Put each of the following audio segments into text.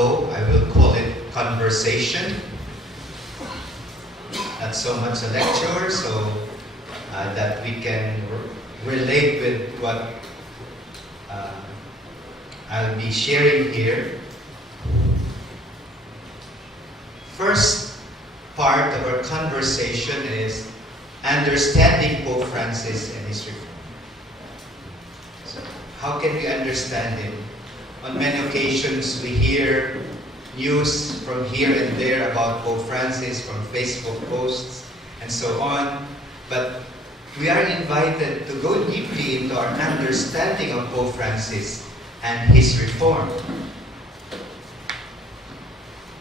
flow. I will call it conversation. Not so much a lecture, so that we can relate with what I'll be sharing here. First part of our conversation is understanding Pope Francis and his reform. So, how can we understand him? On many occasions, we hear news from here and there about Pope Francis, from Facebook posts, and so on. But we are invited to go deeply into our understanding of Pope Francis and his reform.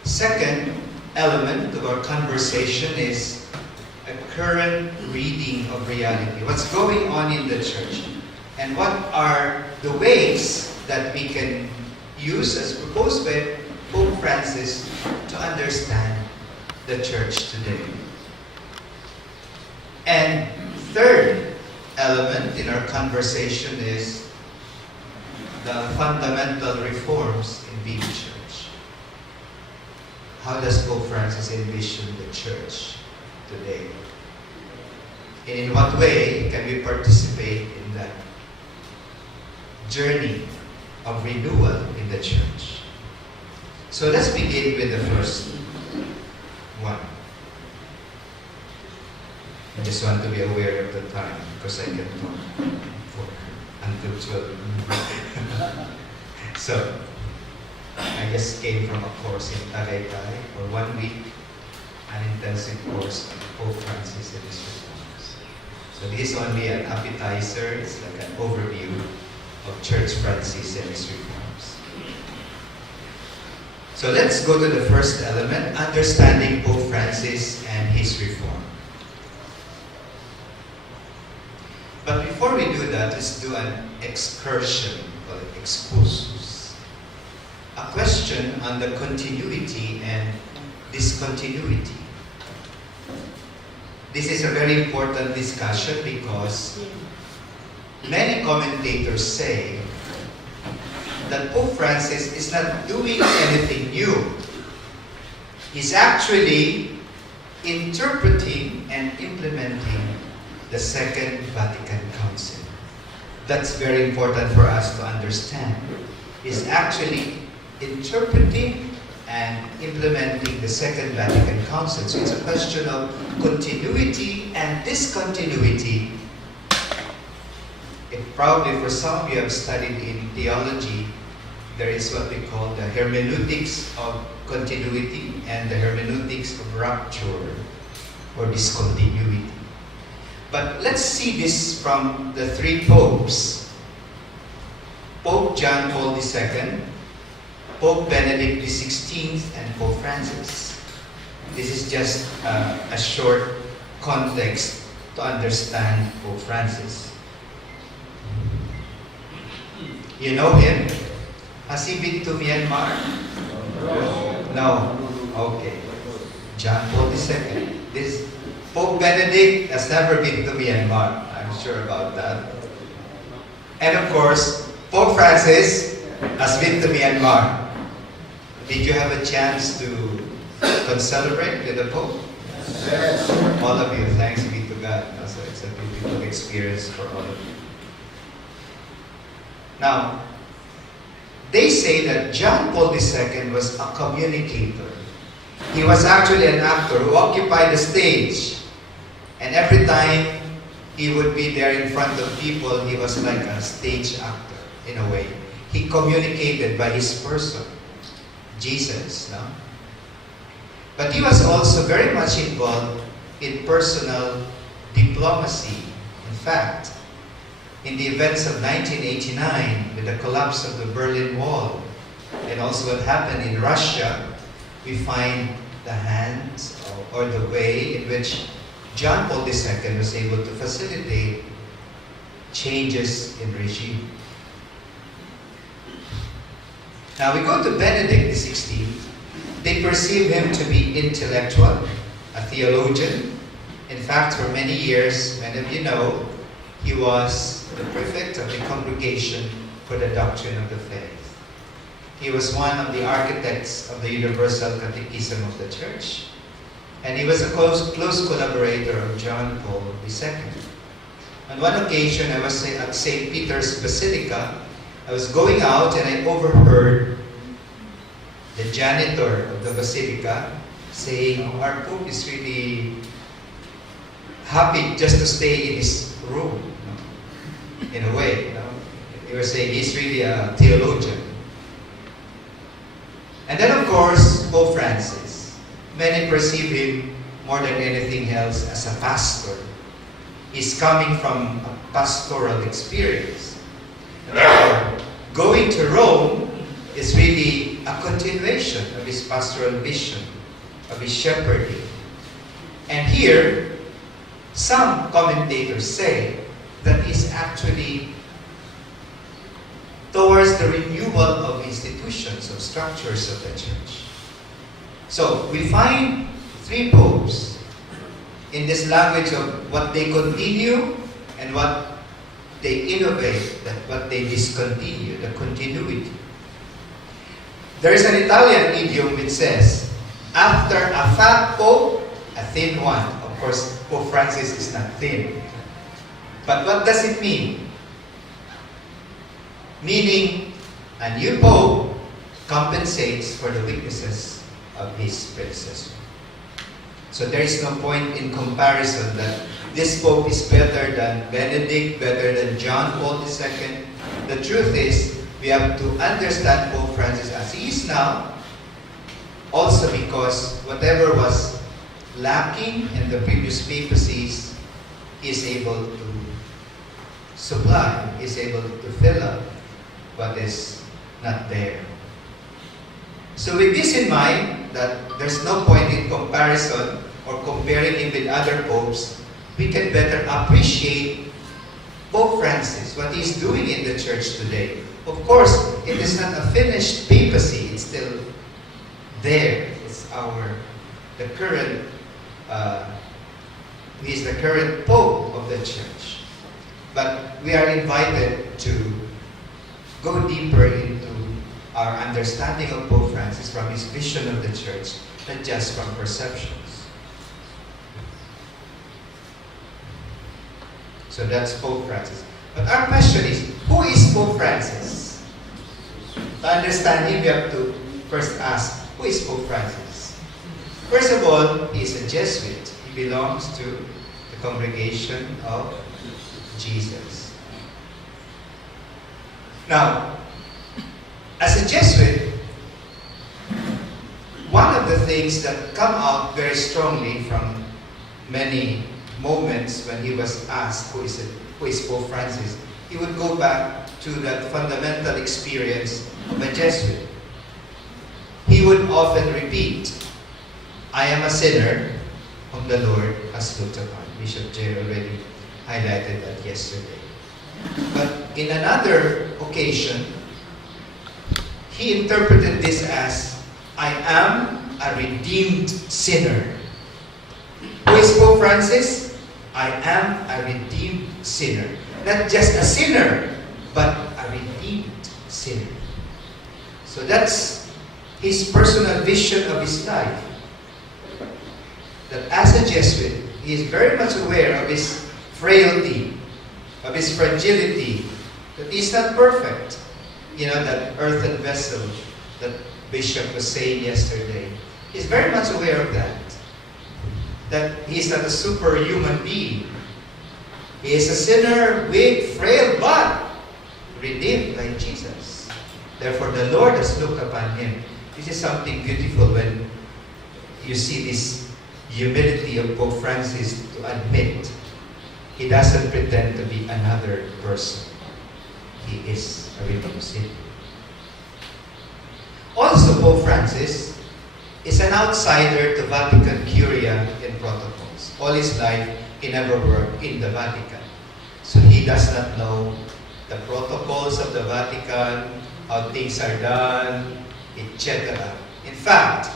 Second element of our conversation is a current reading of reality. What's going on in the church? And what are the ways that we can use, as proposed by Pope Francis, to understand the church today? And third element in our conversation is the fundamental reforms in the church. How does Pope Francis envision the church today? And in what way can we participate in that journey of renewal in the church? So let's begin with the first one. I just want to be aware of the time because I can talk for until 12. So, I just came from a course in Tagaytay for 1 week, an intensive course on Pope Francis and his reforms. So this is only an appetizer, it's like an overview of Church Francis and his reforms. So let's go to the first element, understanding Pope Francis and his reform. But before we do that, let's do an excursion, called excursus. A question on the continuity and discontinuity. This is a very important discussion because many commentators say that Pope Francis is not doing anything new. He's actually interpreting and implementing the Second Vatican Council. That's very important for us to understand. He's actually interpreting and implementing the Second Vatican Council. So it's a question of continuity and discontinuity. If probably for some of you have studied in theology, there is what we call the hermeneutics of continuity and the hermeneutics of rupture or discontinuity. But let's see this from the three popes: Pope John Paul II, Pope Benedict XVI, and Pope Francis. This is just a short context to understand Pope Francis. You know him? Has he been to Myanmar? No. Okay. John Paul II. This Pope Benedict has never been to Myanmar. I'm sure about that. And of course, Pope Francis has been to Myanmar. Did you have a chance to celebrate with the Pope? Yes. All of you, thanks be to God. So it's a beautiful experience for all of you. Now, they say that John Paul II was a communicator. He was actually an actor who occupied the stage. And every time he would be there in front of people, he was like a stage actor, in a way. He communicated by his person, Jesus. No? But he was also very much involved in personal diplomacy. In fact, in the events of 1989, with the collapse of the Berlin Wall, and also what happened in Russia, we find the hands or the way in which John Paul II was able to facilitate changes in regime. Now we go to Benedict XVI. They perceive him to be intellectual, a theologian. In fact, for many years, many of you know, he was the prefect of the Congregation for the Doctrine of the Faith. He was one of the architects of the Universal Catechism of the Church. And he was a close collaborator of John Paul II. On one occasion, I was at St. Peter's Basilica. I was going out and I overheard the janitor of the Basilica saying, our Pope is really happy just to stay in his room, in a way. They were saying he's really a theologian. And then, of course, Pope Francis. Many perceive him more than anything else as a pastor. He's coming from a pastoral experience. Therefore, going to Rome is really a continuation of his pastoral vision, of his shepherding. And here, some commentators say that he's actually towards the renewal of institutions, of structures of the church. So, we find three popes in this language of what they continue and what they innovate, that what they discontinue, the continuity. There is an Italian idiom which says, after a fat pope, a thin one. Of course, Pope Francis is not thin. But what does it mean? Meaning, a new pope compensates for the weaknesses of his predecessor. So there is no point in comparison that this pope is better than Benedict, better than John Paul II. The truth is, we have to understand Pope Francis as he is now, also because whatever was lacking in the previous papacies is able to supply, is able to fill up what is not there. So with this in mind, that there's no point in comparison or comparing him with other popes, we can better appreciate Pope Francis, what he's doing in the church today. Of course, it is not a finished papacy, it's still there. It's the current, he's the current pope of the church. But we are invited to go deeper into our understanding of Pope Francis from his vision of the church, not just from perceptions. So that's Pope Francis. But our question is, who is Pope Francis? To understand him, we have to first ask, who is Pope Francis? First of all, he is a Jesuit. He belongs to the congregation of Jesus. Now, as a Jesuit, one of the things that come out very strongly from many moments when he was asked who is Pope Francis, he would go back to that fundamental experience of a Jesuit. He would often repeat, I am a sinner whom the Lord has looked upon. Bishop J. already highlighted that yesterday. But in another occasion, he interpreted this as, I am a redeemed sinner. Who is Pope Francis? I am a redeemed sinner. Not just a sinner, but a redeemed sinner. So that's his personal vision of his life. That as a Jesuit, he is very much aware of his frailty, of his fragility, that he's not perfect. You know, that earthen vessel that Bishop was saying yesterday. He's very much aware of that. That he's not a superhuman being. He is a sinner, weak, frail, but redeemed by Jesus. Therefore, the Lord has looked upon him. This is something beautiful when you see this humility of Pope Francis to admit he doesn't pretend to be another person. He is a redeemed sinner. Also, Pope Francis is an outsider to Vatican curia and protocols. All his life, he never worked in the Vatican. So he does not know the protocols of the Vatican, how things are done, etc. In fact,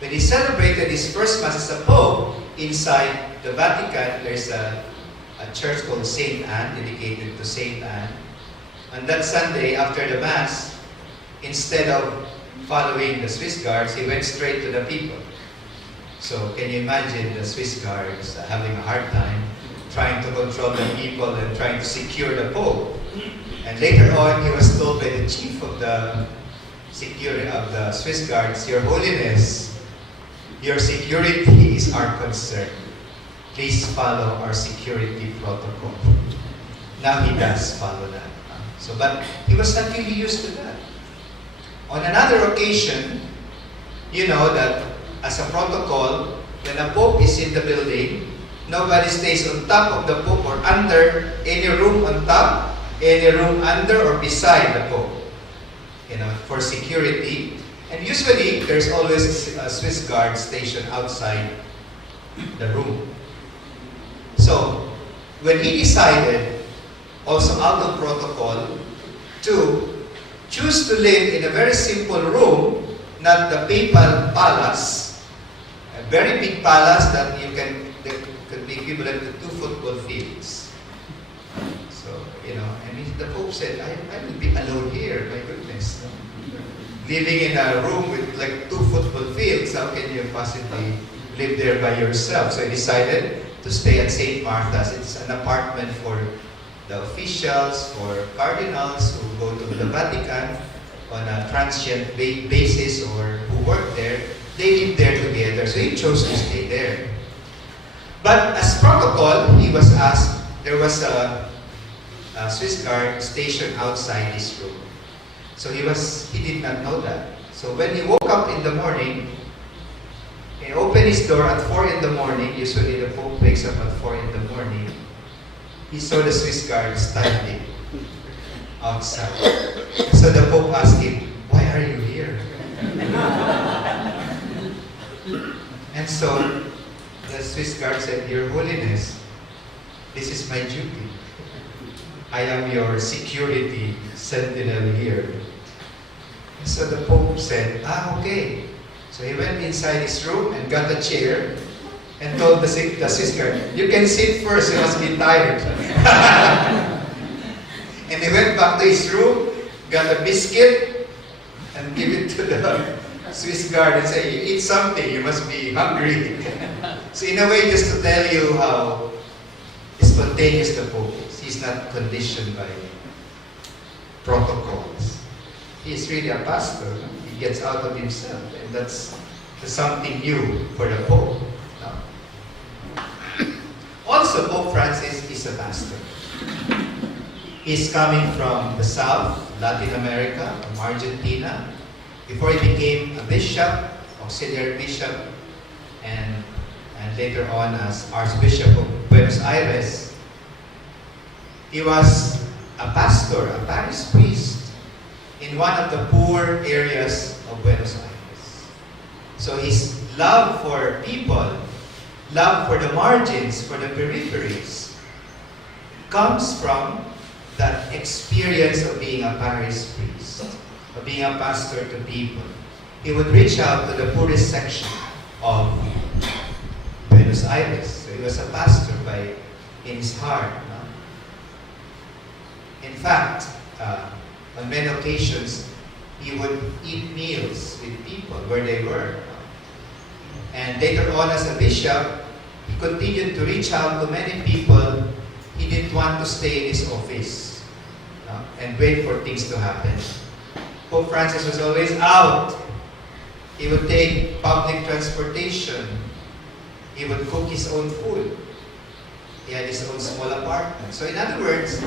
when he celebrated his first Mass as a Pope, inside the Vatican, there's a church called St. Anne, dedicated to St. Anne. On that Sunday, after the Mass, instead of following the Swiss guards, he went straight to the people. So can you imagine the Swiss guards having a hard time trying to control the people and trying to secure the Pope? And later on, he was told by the chief of the security of the Swiss guards, "Your Holiness, your security is our concern. Please follow our security protocol." Now he does follow that. But he was not really used to that. On another occasion, you know that as a protocol, when a Pope is in the building, nobody stays on top of the Pope or under, any room on top, any room under or beside the Pope, for security. And usually, there's always a Swiss guard stationed outside the room. So, when he decided, also out of protocol, to choose to live in a very simple room, not the papal palace, a very big palace that could be equivalent to 2 football fields. So, and the Pope said, I will be alone here, my goodness. Living in a room with like 2 football fields, how can you possibly live there by yourself? So he decided to stay at St. Martha's. It's an apartment for the officials, for cardinals who go to the Vatican on a transient basis or who work there. They live there together, so he chose to stay there. But as protocol, he was asked, there was a Swiss guard stationed outside his room. So he did not know that. So when he woke up in the morning, he opened his door at 4 in the morning. Usually the Pope wakes up at 4 in the morning. He saw the Swiss guard standing outside. So the Pope asked him, "Why are you here?" And so the Swiss guard said, "Your Holiness, this is my duty. I am your security sentinel here." So the Pope said, okay. So he went inside his room and got a chair and told the Swiss guard, "You can sit first, you must be tired." And he went back to his room, got a biscuit, and give it to the Swiss guard and said, "You eat something, you must be hungry." So in a way, just to tell you how spontaneous the Pope is. He's not conditioned by protocols. He's really a pastor. No? He gets out of himself, and that's something new for the Pope. No? Also, Pope Francis is a pastor. He's coming from the South, Latin America, from Argentina. Before he became a bishop, auxiliary bishop, and later on as Archbishop of Buenos Aires, he was a pastor, a parish priest in one of the poor areas of Buenos Aires. So his love for people, love for the margins, for the peripheries, comes from that experience of being a parish priest, of being a pastor to people. He would reach out to the poorest section of Buenos Aires. So he was a pastor in his heart. No? In fact, on many occasions, he would eat meals with people where they were. And later on, as a bishop, he continued to reach out to many people. He didn't want to stay in his office and wait for things to happen. Pope Francis was always out. He would take public transportation. He would cook his own food. He had his own small apartment. So in other words,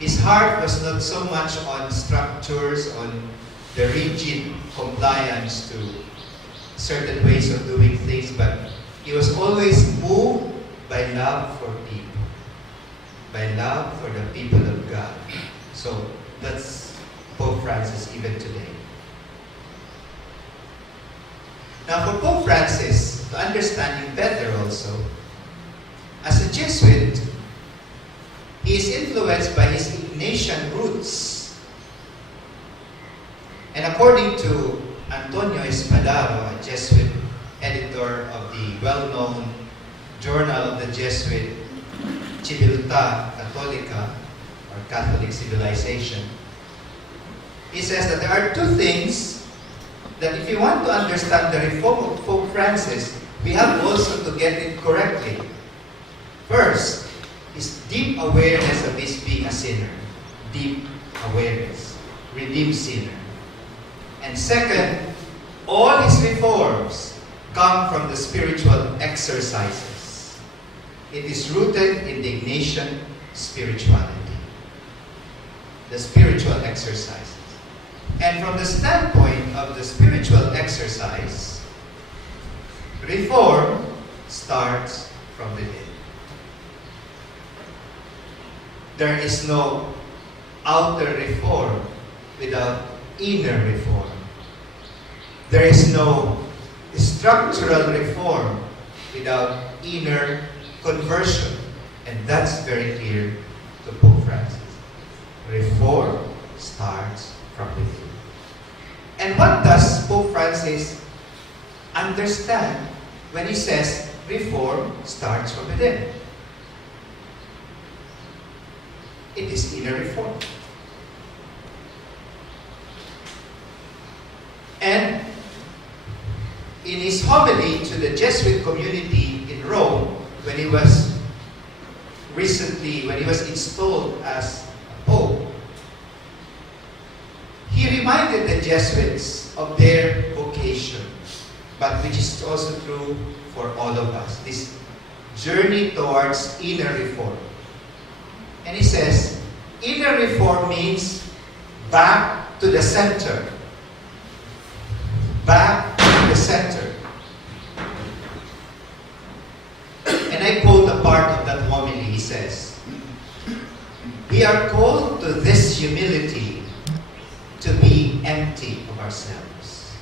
his heart was not so much on structures, on the rigid compliance to certain ways of doing things, but he was always moved by love for people, by love for the people of God. So that's Pope Francis even today. Now for Pope Francis, to understand him better also, as a Jesuit, he is influenced by his Ignatian roots. And according to Antonio Espadaro, a Jesuit editor of the well-known Journal of the Jesuit, Civiltà Cattolica, or Catholic Civilization, he says that there are two things that if you want to understand the reform of Pope Francis, we have also to get it correctly. First, is deep awareness of his being a sinner. Deep awareness. Redeemed sinner. And second, all his reforms come from the spiritual exercises. It is rooted in the Ignatian spirituality. The spiritual exercises. And from the standpoint of the spiritual exercise, reform starts from within. There is no outer reform without inner reform. There is no structural reform without inner conversion. And that's very clear to Pope Francis. Reform starts from within. And what does Pope Francis understand when he says reform starts from within? It is inner reform. And in his homily to the Jesuit community in Rome, when he was installed as Pope, he reminded the Jesuits of their vocation, but which is also true for all of us, this journey towards inner reform. And he says, inner reform means back to the center. Back to the center. And I quote a part of that homily. He says, we are called to this humility to be empty of ourselves.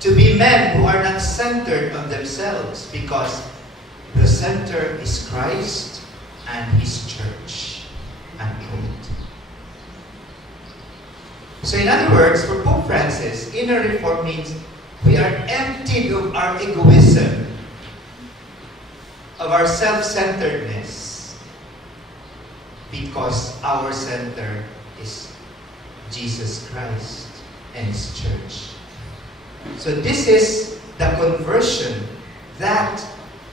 To be men who are not centered on themselves, because the center is Christ and His church. Unquote. So in other words, for Pope Francis, inner reform means we are emptied of our egoism, of our self-centeredness, because our center is Jesus Christ and His church. So this is the conversion that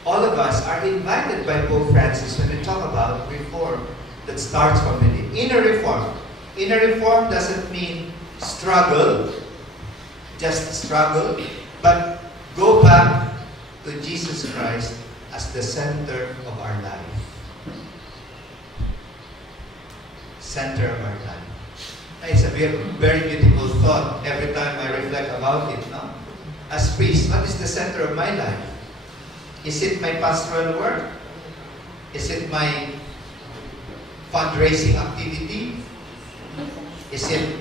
all of us are invited by Pope Francis when we talk about reform that starts from within. Inner reform. Inner reform doesn't mean struggle, just struggle, but go back to Jesus Christ as the center of our life. Center of our life. It's a very beautiful thought every time I reflect about it. No? As priest, what is the center of my life? Is it my pastoral work? Is it my fundraising activity? Is it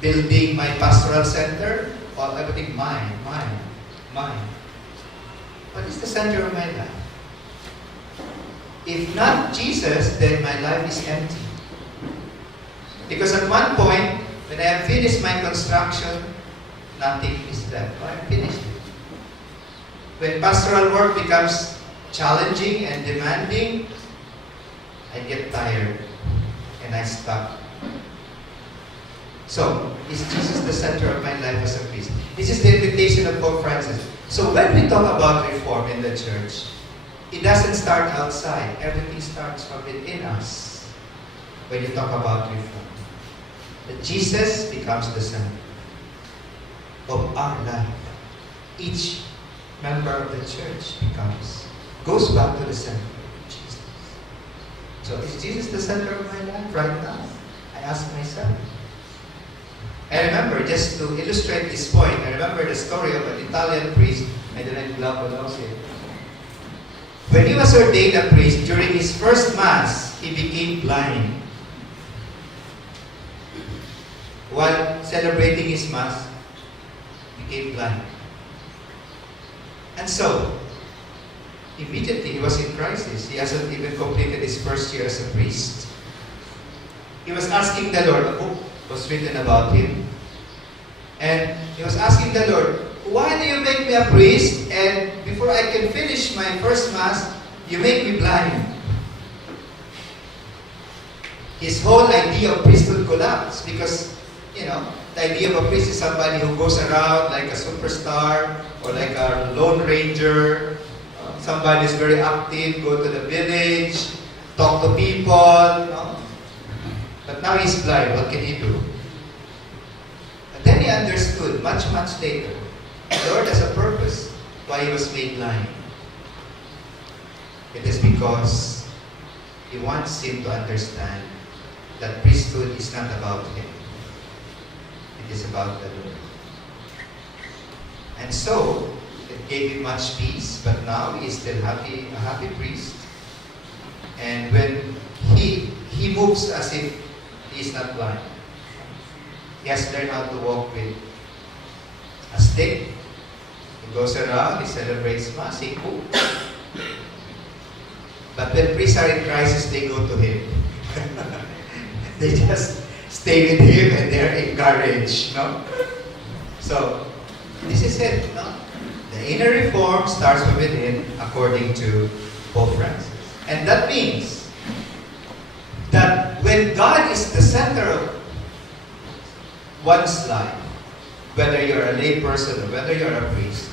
building my pastoral center? Or everything mine? What is the center of my life? If not Jesus, then my life is empty. Because at one point, when I have finished my construction, nothing is left. I finished it. When pastoral work becomes challenging and demanding, I get tired and I stop. So, is Jesus the center of my life as a priest? This is the invitation of Pope Francis. So when we talk about reform in the church, it doesn't start outside. Everything starts from within us when you talk about reform. That Jesus becomes the center of our life. Each member of the church goes back to the center of Jesus. So is Jesus the center of my life right now? I ask myself. I remember, just to illustrate this point, I remember the story of an Italian priest. I don't know if Glauco knows it. When he was ordained a priest, during his first Mass, he became blind. While celebrating his Mass, he became blind. And so, immediately he was in crisis. He hasn't even completed his first year as a priest. He was asking the Lord, a book was written about him. And he was asking the Lord, why do you make me a priest, and before I can finish my first Mass, you make me blind? His whole idea of priesthood collapsed because, the idea of a priest is somebody who goes around like a superstar or like a lone ranger. Somebody who's very active, go to the village, talk to people. But now he's blind. What can he do? And then he understood much, much later. The Lord has a purpose why he was made blind. It is because he wants him to understand that priesthood is not about him. It is about the Lord. And so, it gave him much peace, but now he is still a happy priest. And when he moves as if he is not blind. He has learned how to walk with a stick. He goes around, he celebrates Mass, he cooks. But when priests are in crisis, they go to him. They just stay with him and they're encouraged. So, this is it. The inner reform starts from within, according to Pope Francis. And that means that when God is the center of one's life, whether you're a lay person or whether you're a priest,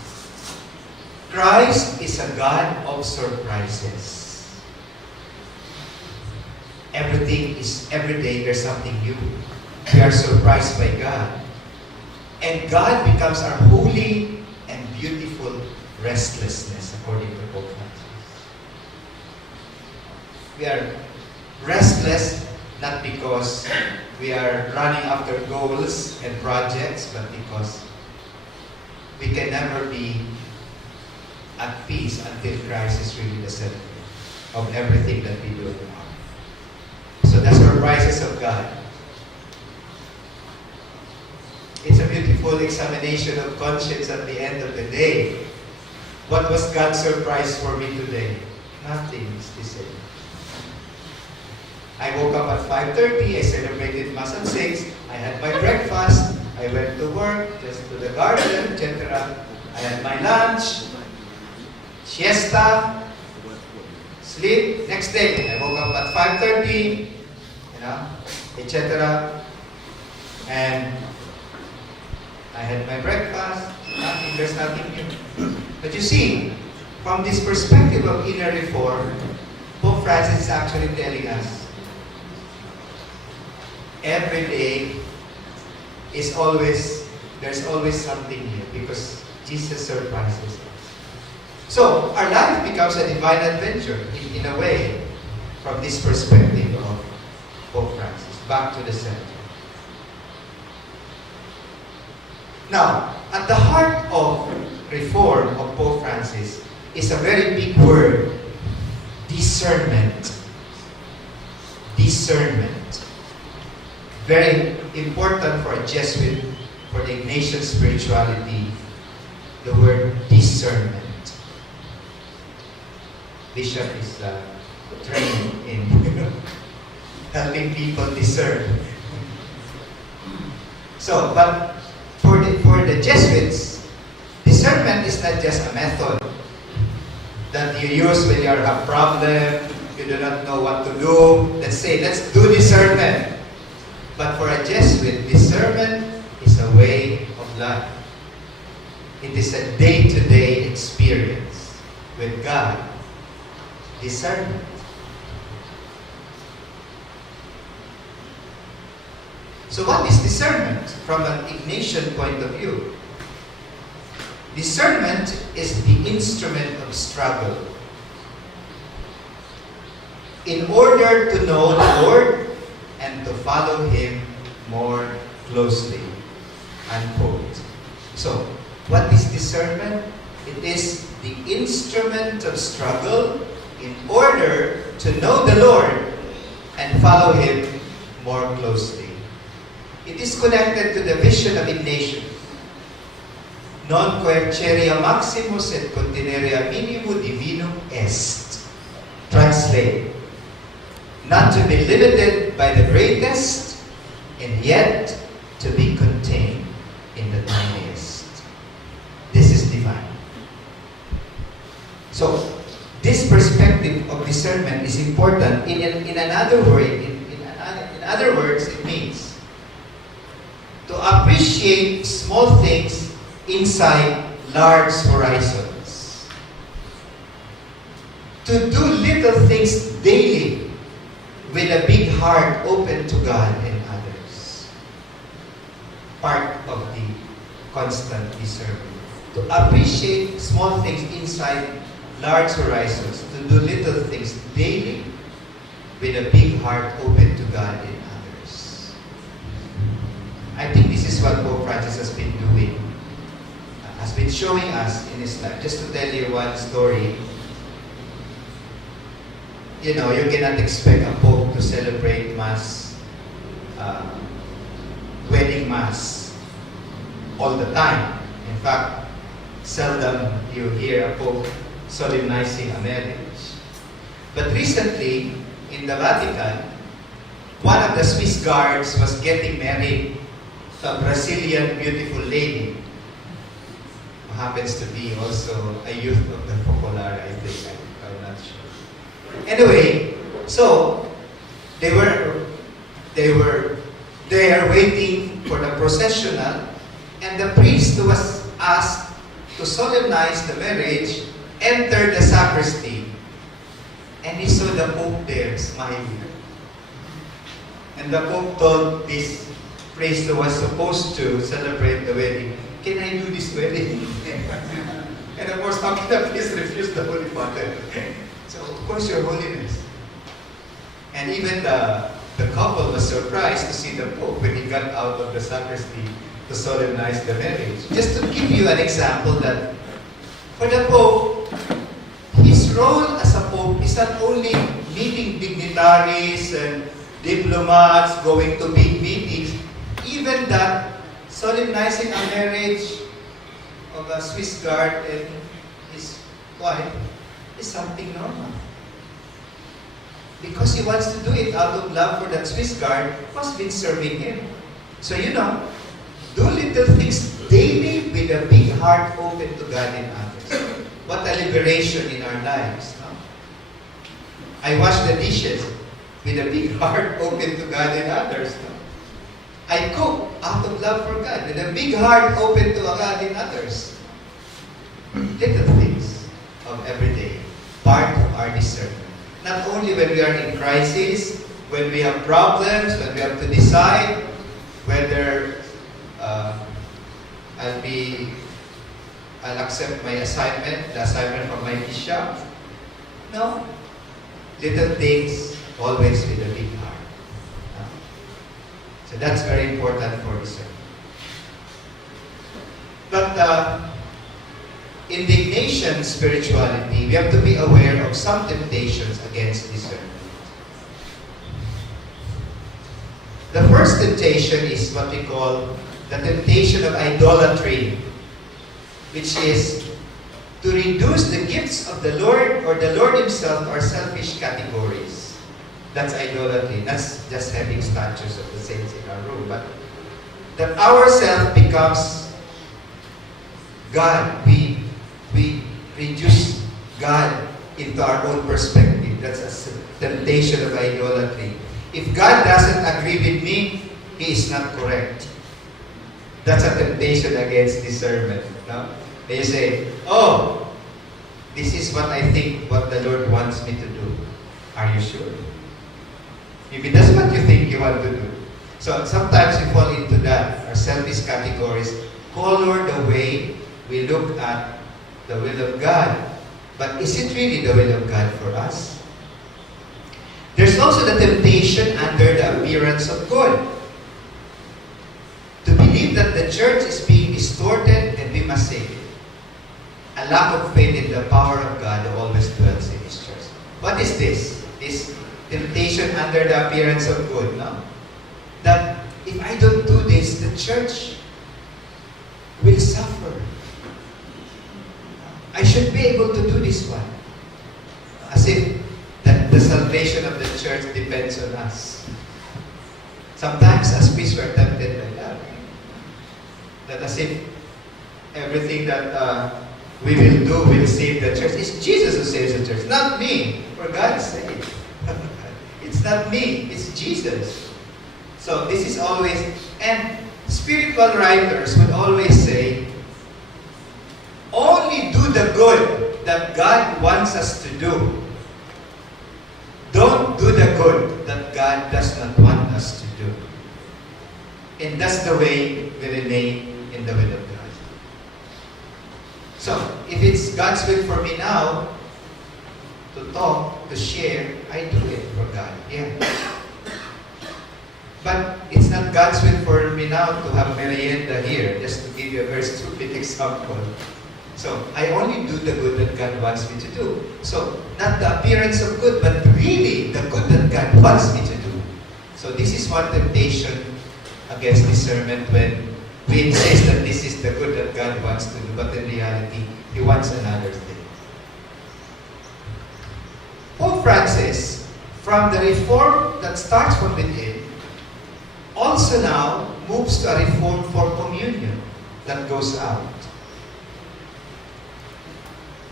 Christ is a God of surprises. Every day there's something new. We are surprised by God. And God becomes our holy and beautiful restlessness, according to Pope Francis. We are restless not because we are running after goals and projects, but because we can never be at peace until Christ is really the center of everything that we do in our life. So the surprises of God. It's a beautiful examination of conscience at the end of the day. What was God's surprise for me today? Nothing is the same. I woke up at 5:30, I celebrated Mass at 6, I had my breakfast, I went to work, just to the garden, etc. I had my lunch, siesta, sleep. Next day, I woke up at 5:30, etc. And I had my breakfast. There's nothing new. But you see, from this perspective of inner reform, Pope Francis is actually telling us, every day there's always something new because Jesus surprises us. So, our life becomes a divine adventure in a way from this perspective of Pope Francis, back to the center. Now, at the heart of reform of Pope Francis is a very big word, discernment. Discernment. Very important for a Jesuit, for the Ignatian spirituality, the word discernment. Bishop is trained in helping people discern. So, but for the Jesuits, discernment is not just a method that you use when you have a problem, you do not know what to do. Let's do discernment. But for a Jesuit, discernment is a way of life. It is a day-to-day experience with God. Discernment. So what is discernment from an Ignatian point of view? Discernment is the instrument of struggle. In order to know the Lord and to follow Him more closely. Unquote. So, what is discernment? It is the instrument of struggle in order to know the Lord and follow Him more closely. It is connected to the vision of Ignatius. Non coerceria maximus et contineria minimo divinum est. Translate. Not to be limited by the greatest, and yet to be contained in the tiniest. This is divine. So, this perspective of discernment is important. In other words, it means appreciate small things inside large horizons. To do little things daily with a big heart open to God and others. Part of the constant discernment. To appreciate small things inside large horizons. To do little things daily with a big heart open to God and others. I think this is what Pope Francis has been doing. Has been showing us in his life. Just to tell you one story. You know, you cannot expect a Pope to celebrate Mass, wedding Mass, all the time. In fact, seldom you hear a Pope solemnizing a marriage. But recently, in the Vatican, one of the Swiss guards was getting married to a Brazilian beautiful lady who happens to be also a youth of the Popular, I think. I'm not sure. Anyway, so they were there waiting for the processional, and the priest who was asked to solemnize the marriage entered the sacristy, and he saw the Pope there smiling. And the Pope told this priest who was supposed to celebrate the wedding, "Can I do this wedding?" And of course, how can the priest refuse the Holy Father? So, of course, Your Holiness. And even the couple was surprised to see the Pope when he got out of the sacristy to solemnize the marriage. Just to give you an example that for the Pope, his role as a Pope is not only meeting dignitaries and diplomats, going to big meetings, even that solemnizing a marriage of a Swiss guard and his wife is something normal. Because he wants to do it out of love for that Swiss guard who's been serving him. So do little things daily with a big heart open to God and others. What a liberation in our lives. No? I wash the dishes with a big heart open to God and others. No? I cook out of love for God with a big heart open to God and others. Little things of every day. Part of our discernment. Not only when we are in crisis, when we have problems, when we have to decide whether I'll accept my assignment, the assignment from my bishop. No. Little things, always with a big heart. No? So that's very important for discernment. But indignation spirituality, we have to be aware of some temptations against discernment. The first temptation is what we call the temptation of idolatry, which is to reduce the gifts of the Lord or the Lord Himself to our selfish categories. That's idolatry. That's just having statues of the saints in our room. But that our self becomes God. We reduce God into our own perspective. That's a temptation of idolatry. If God doesn't agree with me, He is not correct. That's a temptation against discernment. No? And you say, "Oh, this is what I think what the Lord wants me to do." Are you sure? Maybe that's what you think you want to do. So sometimes we fall into that. Our selfish categories color the way we look at the will of God. But is it really the will of God for us? There's also the temptation under the appearance of good. To believe that the church is being distorted and we must save it. A lack of faith in the power of God who always dwells in His church. What is this? This temptation under the appearance of good, no? That if I don't do this, the church will suffer. I should be able to do this one. As if that the salvation of the church depends on us. Sometimes as priests we're tempted by that. That as if everything that we will do will save the church. It's Jesus who saves the church, not me, for God's sake. It's not me, it's Jesus. So this is always, and spiritual writers would always say, only do the good that God wants us to do. Don't do the good that God does not want us to do. And that's the way we remain in the will of God. So, if it's God's will for me now to talk, to share, I do it for God. Yeah. But it's not God's will for me now to have merienda here, just to give you a very stupid example. So, I only do the good that God wants me to do. So, not the appearance of good, but really the good that God wants me to do. So, this is one temptation against discernment when we insist that this is the good that God wants to do, but in reality, He wants another thing. Pope Francis, from the reform that starts from within, also now moves to a reform for communion that goes out.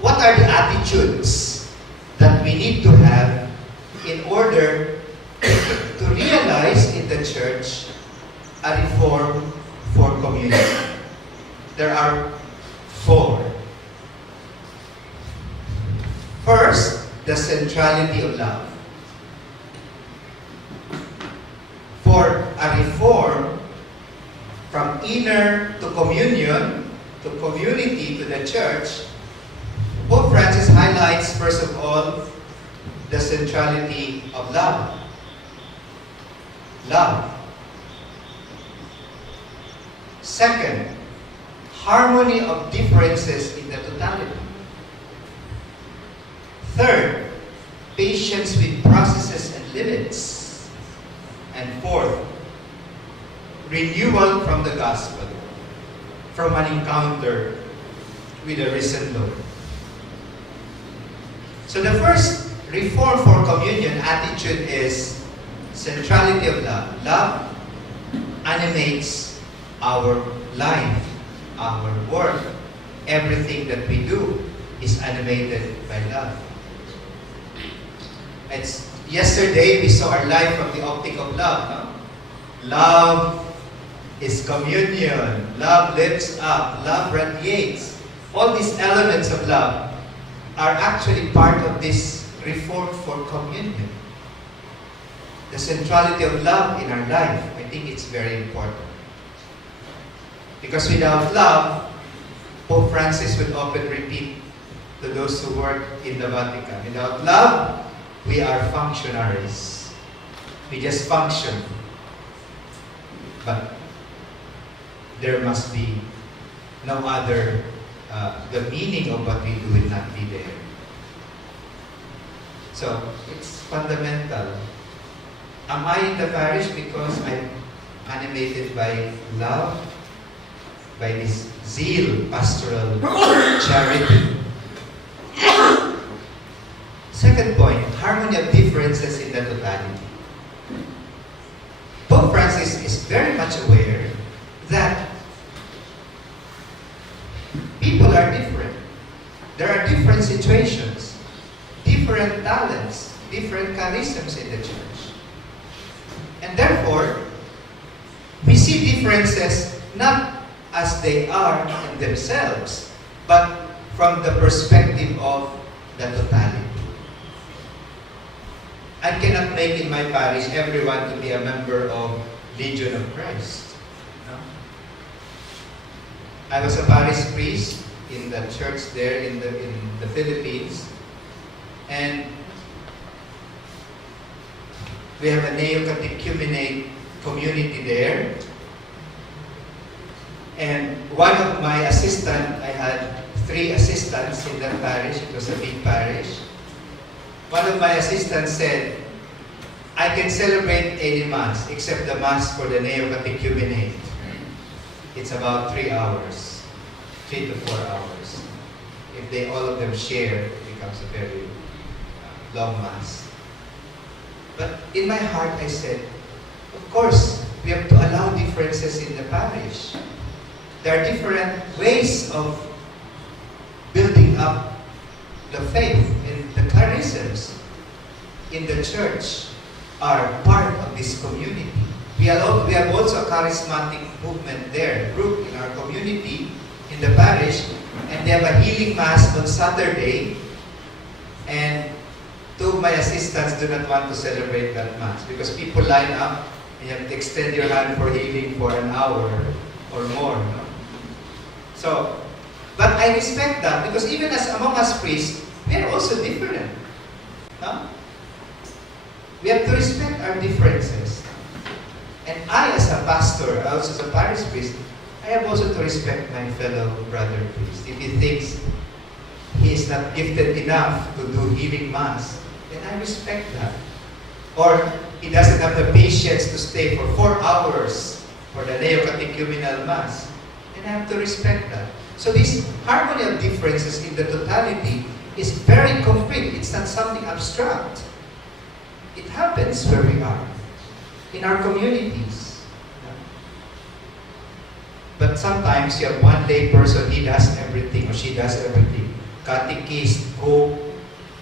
What are the attitudes that we need to have in order to realize in the church a reform for communion? There are 4. First, the centrality of love. For a reform from inner to communion, to community, to the church, Pope Francis highlights, first of all, the centrality of love. Love. Second, harmony of differences in the totality. Third, patience with processes and limits. And fourth, renewal from the gospel, from an encounter with the risen Lord. So the first reform for communion attitude is centrality of love. Love animates our life, our work. Everything that we do is animated by love. Yesterday we saw our life from the optic of love. No? Love is communion. Love lifts up. Love radiates. All these elements of love are actually part of this reform for communion. The centrality of love in our life, I think it's very important. Because without love, Pope Francis would often repeat to those who work in the Vatican, without love, we are functionaries. We just function. But there must be no other, the meaning of what we do will not be there. So, it's fundamental. Am I in the parish because I'm animated by love, by this zeal, pastoral charity? Second point, harmony of differences in the totality. Pope Francis is very much aware that people are different. There are different situations, different talents, different charisms in the church. And therefore, we see differences not as they are in themselves, but from the perspective of the totality. I cannot make in my parish everyone to be a member of Legion of Christ. No? I was a parish priest in the church there in the Philippines, and we have a neo-catechumenate community there. And one of my assistants, I had 3 assistants in that parish. It was a big parish. One of my assistants said, I can celebrate any Mass except the Mass for the neo-catechumenate. It's about 3 hours, 3 to 4 hours. If they all of them share, it becomes a very long Mass. But in my heart, I said, of course, we have to allow differences in the parish. There are different ways of building up the faith, and the charisms in the church are part of this community. We have also a charismatic movement there, a group in our community, in the parish, and they have a healing mass on Saturday, and two of my assistants do not want to celebrate that mass because people line up and you have to extend your hand for healing for an hour or more. No? So, but I respect that because even as among us priests, we are also different. No? We have to respect our differences. And I, as a pastor, also as a parish priest, I have also to respect my fellow brother priest. If he thinks he is not gifted enough to do healing mass, then I respect that. Or he doesn't have the patience to stay for 4 hours for the neo-catechumenal mass, then I have to respect that. So this harmony of differences in the totality is very concrete. It's not something abstract. It happens where we are, in our communities. But sometimes you have one lay person, he does everything or she does everything. Catechist, cook,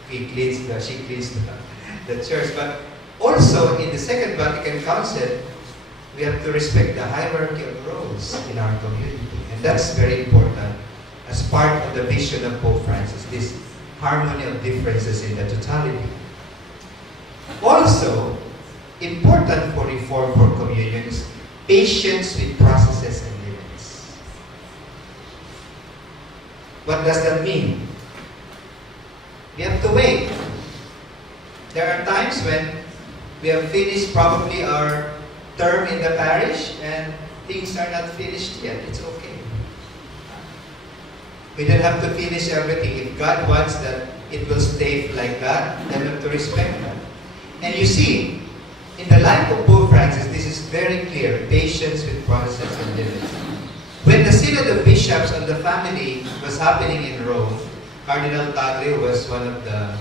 she cleans the church. But also in the Second Vatican Council, we have to respect the hierarchy of roles in our community. And that's very important as part of the vision of Pope Francis, this harmony of differences in the totality. Also, important for reform for communion is patience with processes and limits. What does that mean? We have to wait. There are times when we have finished probably our term in the parish and things are not finished yet. It's okay. We don't have to finish everything. If God wants that it will stay like that, then we have to respect that. And you see, in the life of Pope Francis, this is very clear, patience with processes and limits. When the Synod of Bishops on the Family was happening in Rome, Cardinal Tagle was one of the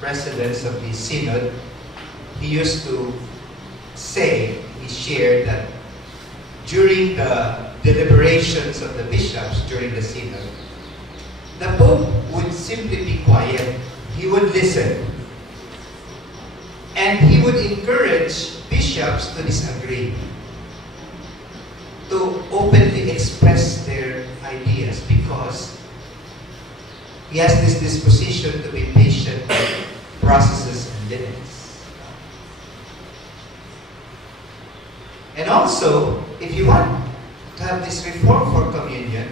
presidents of the Synod. He used to say, he shared that during the deliberations of the bishops during the Synod, the Pope would simply be quiet. He would listen. And he would encourage bishops to disagree, to openly express their ideas, because he has this disposition to be patient with processes and limits. And also, if you want to have this reform for communion,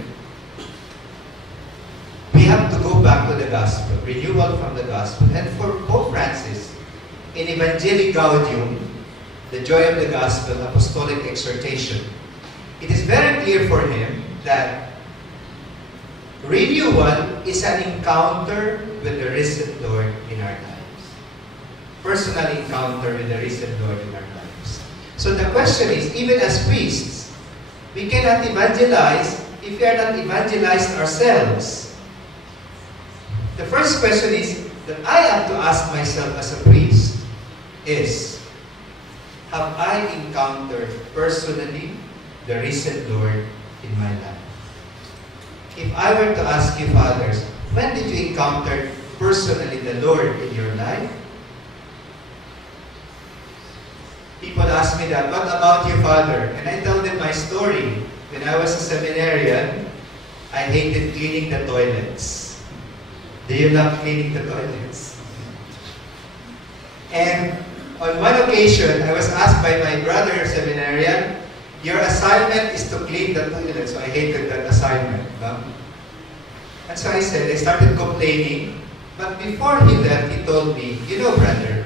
we have to go back to the gospel, renewal from the gospel. And for Pope Francis, in Evangelii Gaudium, the joy of the gospel, apostolic exhortation, it is very clear for him that renewal is an encounter with the risen Lord in our lives. Personal encounter with the risen Lord in our lives. So the question is, even as priests, we cannot evangelize if we are not evangelized ourselves. The first question is that I have to ask myself as a priest is, have I encountered personally the risen Lord in my life? If I were to ask you, fathers, when did you encounter personally the Lord in your life? People ask me that, what about you, Father? And I tell them my story. When I was a seminarian, I hated cleaning the toilets. Do you love cleaning the toilets? And on one occasion, I was asked by my brother seminarian, your assignment is to clean the toilet. So I hated that assignment. No? And so I said, I started complaining. But before he left, he told me, you know, brother,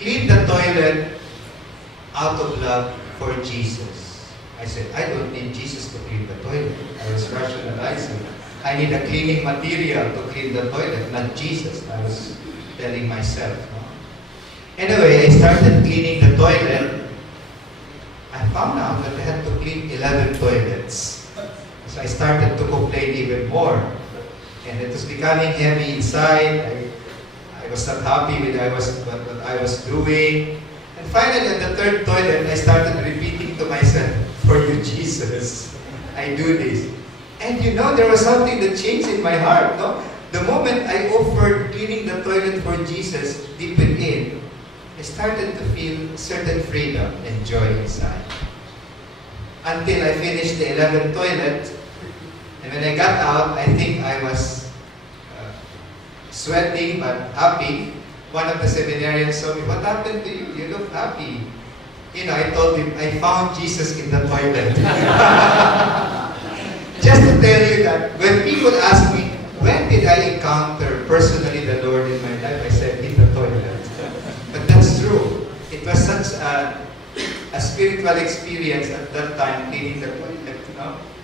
clean the toilet out of love for Jesus. I said, I don't need Jesus to clean the toilet. I was rationalizing. I need a cleaning material to clean the toilet, not Jesus. I was telling myself. No? Anyway, I started cleaning the toilet. I found out that I had to clean 11 toilets. So I started to complain even more. And it was becoming heavy inside. I was not happy with what I was doing. And finally, at the third toilet, I started repeating to myself, for you, Jesus, I do this. And you know, there was something that changed in my heart. No? The moment I offered cleaning the toilet for Jesus deep within, I started to feel certain freedom and joy inside. until I finished the 11th toilet. And when I got out, I think I was sweating but happy. One of the seminarians saw me, "What happened to you? You look happy." You know, I told him, "I found Jesus in the toilet." Just to tell you that when people ask me, when did I encounter personally the Lord in my life, I said, in the toilet. But that's true. It was such a spiritual experience at that time, cleaning the toilet,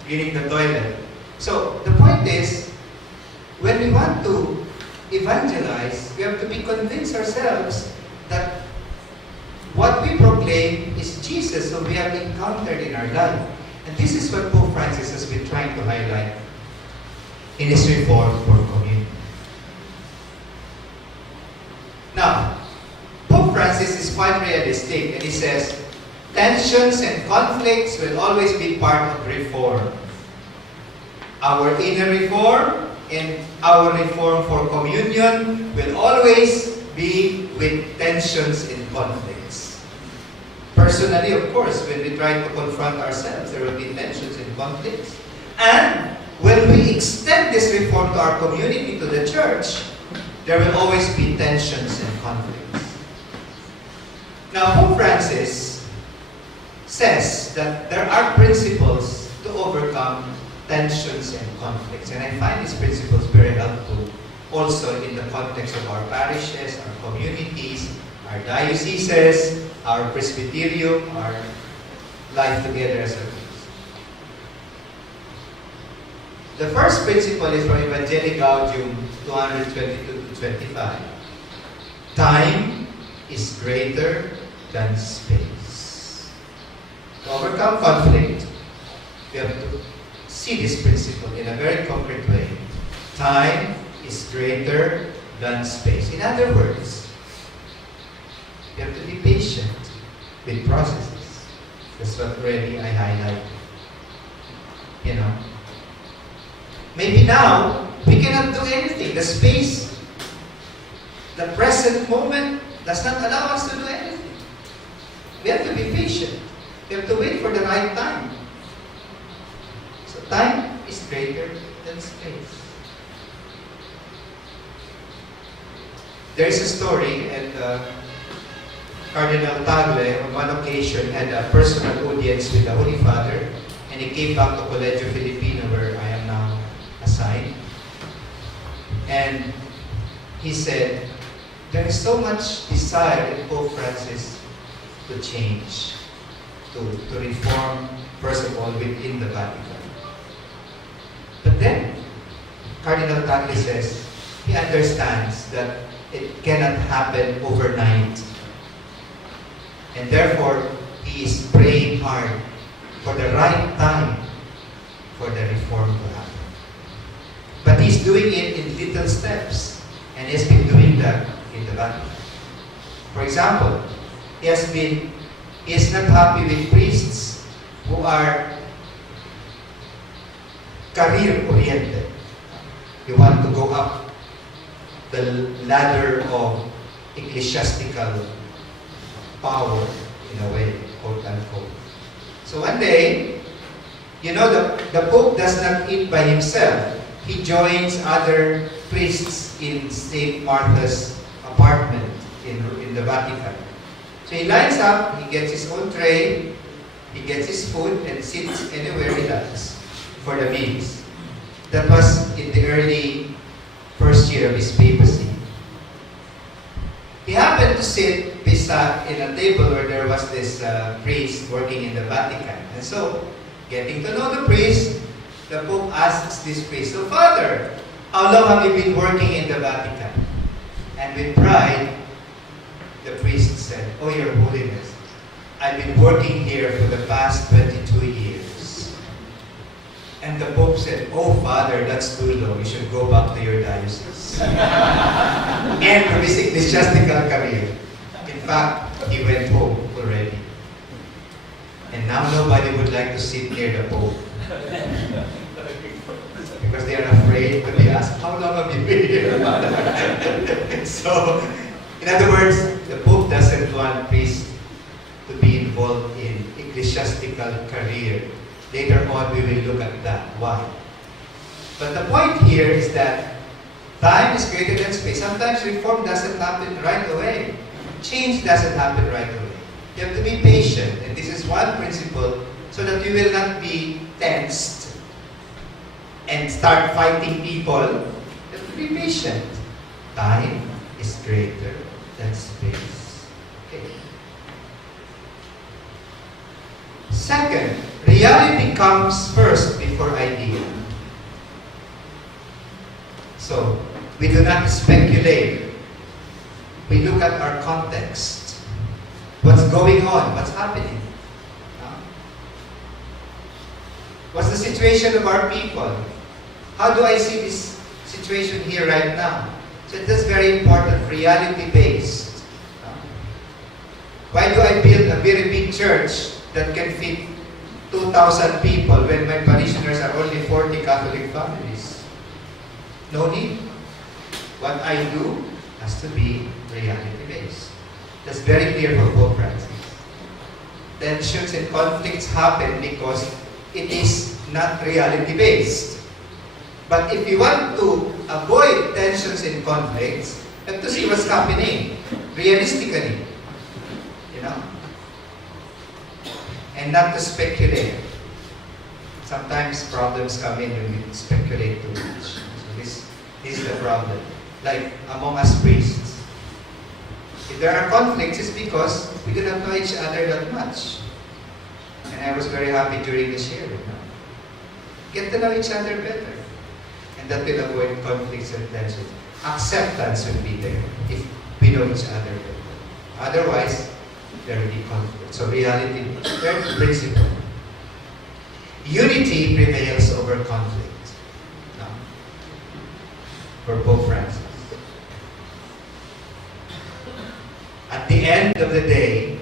cleaning the toilet. So the point is, when we want to evangelize, we have to be convinced ourselves that what we proclaim is Jesus who we have encountered in our life. And this is what Pope Francis has been trying to highlight in his reform for communion. Now, Pope Francis is quite realistic, and he says, tensions and conflicts will always be part of reform. Our inner reform and our reform for communion will always be with tensions and conflicts. Personally, of course, when we try to confront ourselves, there will be tensions and conflicts. And when we extend this reform to our community, to the church, there will always be tensions and conflicts. Now, Pope Francis says that there are principles to overcome tensions and conflicts. And I find these principles very helpful also in the context of our parishes, our communities, our dioceses, our presbyterium, our life together as a priest. The first principle is from Evangelii Gaudium 222-25. Time is greater than space. To overcome conflict, we have to see this principle in a very concrete way. Time is greater than space. In other words, you have to be patient with processes. That's what already I highlighted. You know, maybe now we cannot do anything. The space, the present moment does not allow us to do anything. We have to be patient. We have to wait for the right time. So time is greater than space. There is a story, and Cardinal Tagle on one occasion had a personal audience with the Holy Father, and he came back to Colegio Filipino, where I am now assigned. And he said, there is so much desire in Pope Francis to change, to reform, first of all, within the Vatican. But then, Cardinal Tagle says, he understands that it cannot happen overnight. And therefore, he is praying hard for the right time for the reform to happen. But he's doing it in little steps, and he has been doing that in the Vatican. For example, he is not happy with priests who are career-oriented. They want to go up the ladder of ecclesiastical power, in a way, quote unquote. So one day, you know, the Pope does not eat by himself. He joins other priests in St. Martha's apartment in the Vatican. So he lines up, he gets his own tray, he gets his food, and sits anywhere he likes for the meals. That was in the early first year of his papacy. He happened to sit in a table where there was this priest working in the Vatican. And so, getting to know the priest, the Pope asks this priest, "So, Father, how long have you been working in the Vatican?" And with pride, the priest said, "Oh, Your Holiness, I've been working here for the past 22 years. And the Pope said, "Oh, Father, that's too low. You should go back to your diocese." And from his ecclesiastical career. In fact, he went home already. And now nobody would like to sit near the Pope. Because they are afraid to be asked, "How long have you been here?" So, in other words, the Pope doesn't want priests to be involved in ecclesiastical career. Later on, we will look at that. Why? But the point here is that time is greater than space. Sometimes reform doesn't happen right away. Change doesn't happen right away. You have to be patient. And this is one principle so that you will not be tensed and start fighting people. You have to be patient. Time is greater than space. Okay. Second, reality comes first before idea. So, we do not speculate. We look at our context. What's going on? What's happening? What's the situation of our people? How do I see this situation here right now? So that's very important, reality-based. Why do I build a very big church that can fit 2,000 people when my parishioners are only 40 Catholic families? No need. What I do has to be reality-based. That's very clear for Pope Francis. Tensions and conflicts happen because it is not reality-based. But if you want to avoid tensions and conflicts, you have to see what's happening realistically. You know? And not to speculate. Sometimes problems come in when we speculate too much. This is the problem. Like among us priests. If there are conflicts, it's because we do not know each other that much. And I was very happy during this year. Get to know each other better. And that will avoid conflicts and tensions. Acceptance will be there if we know each other better. Otherwise, there will be conflict. So reality, third principle. Unity prevails over conflict. For Pope Francis. At the end of the day,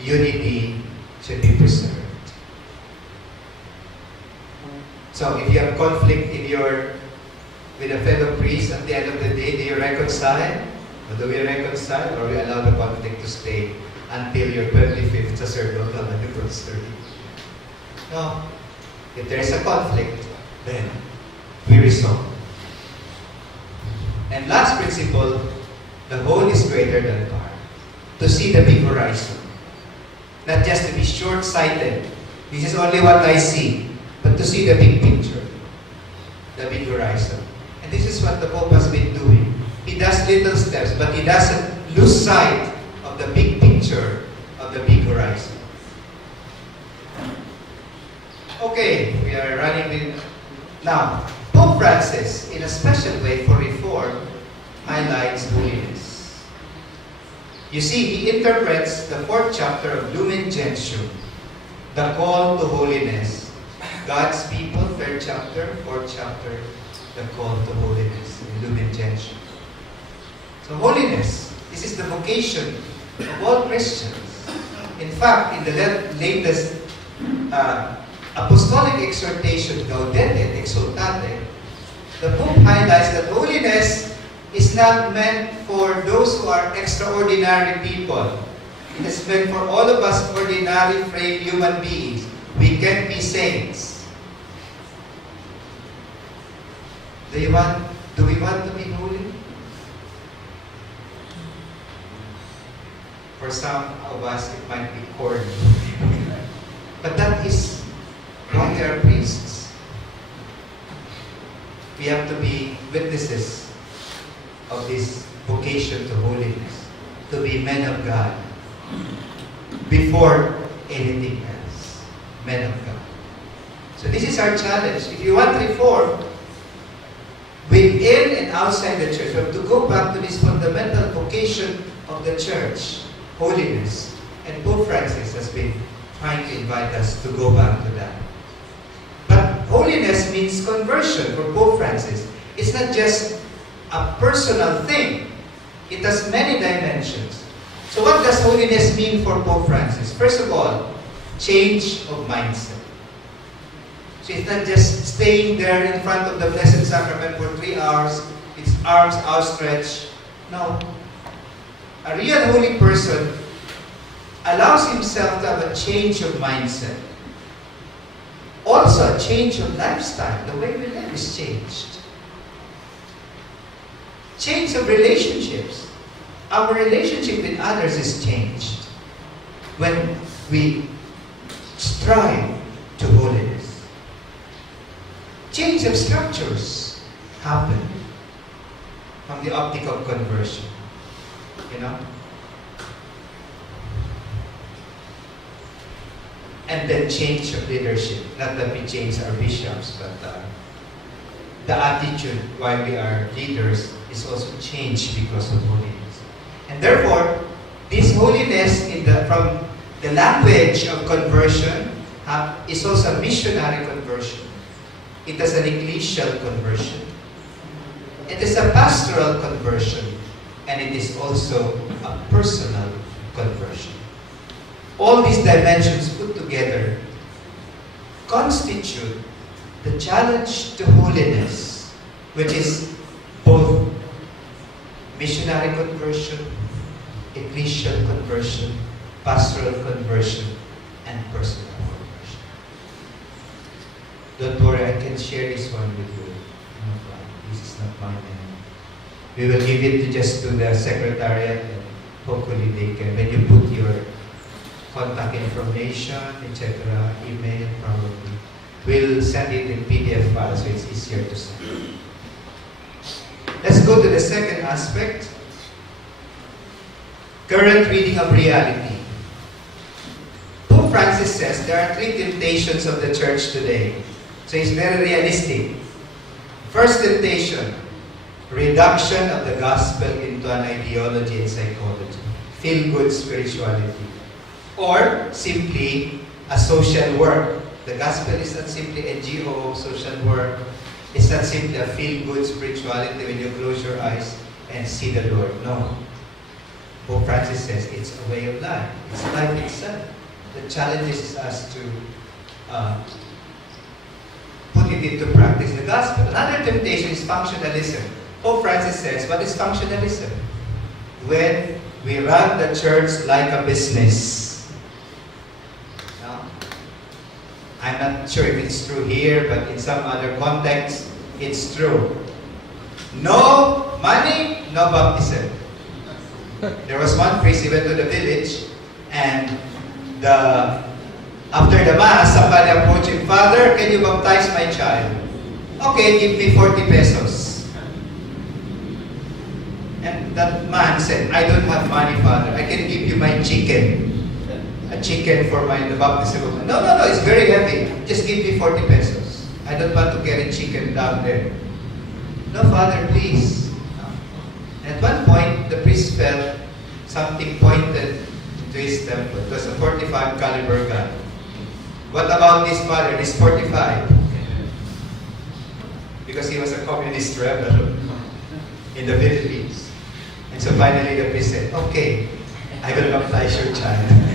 unity should be preserved. So if you have conflict with a fellow priest, at the end of the day, do you reconcile? Or do we reconcile? Or we allow the conflict to stay until your 25th sacerdotal anniversary? No. If there is a conflict, then we resolve. And last principle, the whole is greater than part. To see the big horizon. Not just to be short-sighted. This is only what I see. But to see the big picture. The big horizon. And this is what the Pope has been doing. He does little steps, but he doesn't lose sight of the big picture of the big horizon. Okay, we are running with... Now, Pope Francis, in a special way for reform, highlights holiness. You see, he interprets the 4th chapter of Lumen Gentium, the call to holiness. God's people, 3rd chapter, 4th chapter, the call to holiness in Lumen Gentium. So holiness, this is the vocation of all Christians. In fact, in the latest apostolic exhortation, Gaudete et Exsultate, the Pope highlights that holiness is not meant for those who are extraordinary people. It is meant for all of us ordinary, frail human beings. We can be saints. Do we want to be holy? For some of us, it might be corny. But that is why we are priests. We have to be witnesses of this vocation to holiness, to be men of God, before anything else. Men of God. So this is our challenge. If you want reform, within and outside the church, we have to go back to this fundamental vocation of the church, holiness. And Pope Francis has been trying to invite us to go back to that. But holiness means conversion for Pope Francis. It's not just a personal thing. It has many dimensions. So what does holiness mean for Pope Francis? First of all, change of mindset. So it's not just staying there in front of the Blessed Sacrament for 3 hours, its arms outstretched. No. A real holy person allows himself to have a change of mindset. Also, a change of lifestyle. The way we live is changed. Change of relationships. Our relationship with others is changed when we strive to holiness. Change of structures happen from the optic of conversion. You know? And then change of leadership. Not that we change our bishops, but the attitude while we are leaders is also changed because of holiness. And therefore, this holiness from the language of conversion is also a missionary conversion. It is an ecclesial conversion. It is a pastoral conversion. And it is also a personal conversion. All these dimensions put together constitute the challenge to holiness, which is both missionary conversion, ecclesial conversion, pastoral conversion, and personal conversion. Don't worry, I can share this one with you. This is not mine anymore. We will give it just to the secretariat, and hopefully they can, when you put your contact information, etc., email probably, we'll send it in PDF file so it's easier to send. Let's go to the second aspect. Current reading of reality. Pope Francis says there are three temptations of the church today. So he's very realistic. First temptation, reduction of the gospel into an ideology and psychology. Feel-good spirituality. Or simply a social work. The gospel is not simply NGO, social work. It's not simply a feel-good spirituality when you close your eyes and see the Lord. No. Pope Francis says it's a way of life. It's life itself. The challenge is us to put it into practice, the gospel. Another temptation is functionalism. Pope Francis says, what is functionalism? When we run the church like a business. I'm not sure if it's true here, but in some other context, it's true. No money, no baptism. There was one priest, he went to the village, and after the Mass, somebody approached him, Father, can you baptize my child? Okay, give me 40 pesos. And that man said, I don't have money, Father. I can give you my chicken. A chicken for the baptism of no, it's very heavy. Just give me 40 pesos. I don't want to carry chicken down there. No, Father, please. At one point, the priest felt something pointed to his temple. It was a 45 caliber gun. What about this, Father? This 45? Because he was a communist rebel in the Philippines. And so finally the priest said, okay, I will baptize your child.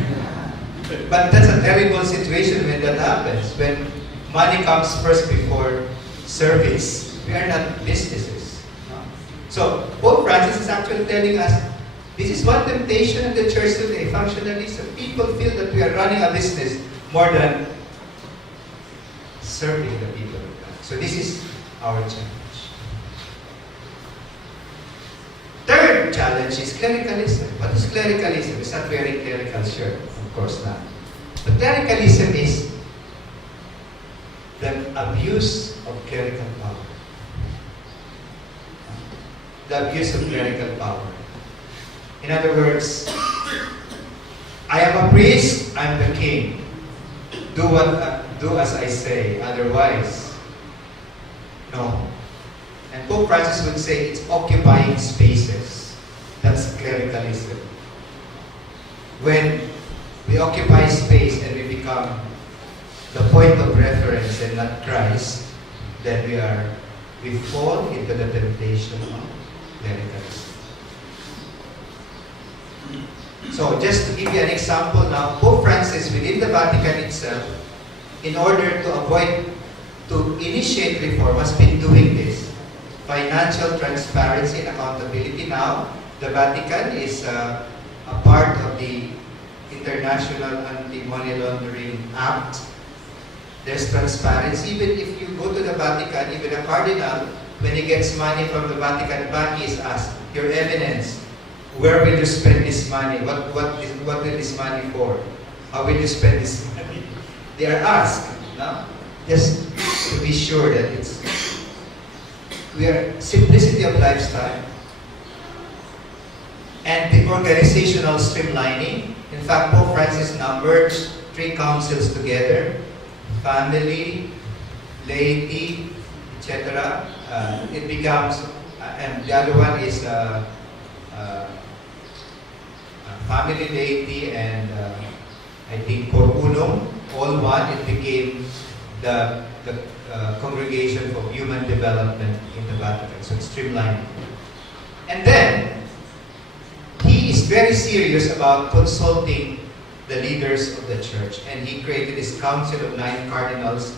But that's a terrible situation when that happens. When money comes first before service. We are not businesses. No? So, Pope Francis is actually telling us, this is one temptation in the church today, functionalism. People feel that we are running a business more than serving the people of God. So this is our challenge. Third challenge is clericalism. What is clericalism? It's not wearing clerical shirt. Of course not. But clericalism is the abuse of clerical power. The abuse of clerical power. In other words, I am a priest, I'm the king. Do as I say, otherwise, no. And Pope Francis would say it's occupying spaces. That's clericalism. When we occupy space and we become the point of reference and not Christ, then we fall into the temptation of clericalism. So, just to give you an example now, Pope Francis within the Vatican itself, in order to initiate reform, has been doing this. Financial transparency and accountability. Now, the Vatican is a part of the International Anti-Money Laundering Act. There's transparency. Even if you go to the Vatican, even a cardinal, when he gets money from the Vatican Bank, he is asked, your evidence, where will you spend this money? What will this money for? How will you spend this money? They are asked, no? Just to be sure that we are simplicity of lifestyle and the organizational streamlining. In fact, Pope Francis numbered 3 councils together: family, laity, etc. It becomes, and the other one is family, laity, and I think Corunum, all one. It became the Congregation for Human Development in the Vatican. So it's streamlining. And then, he is very serious about consulting the leaders of the church. And he created this council of 9 cardinals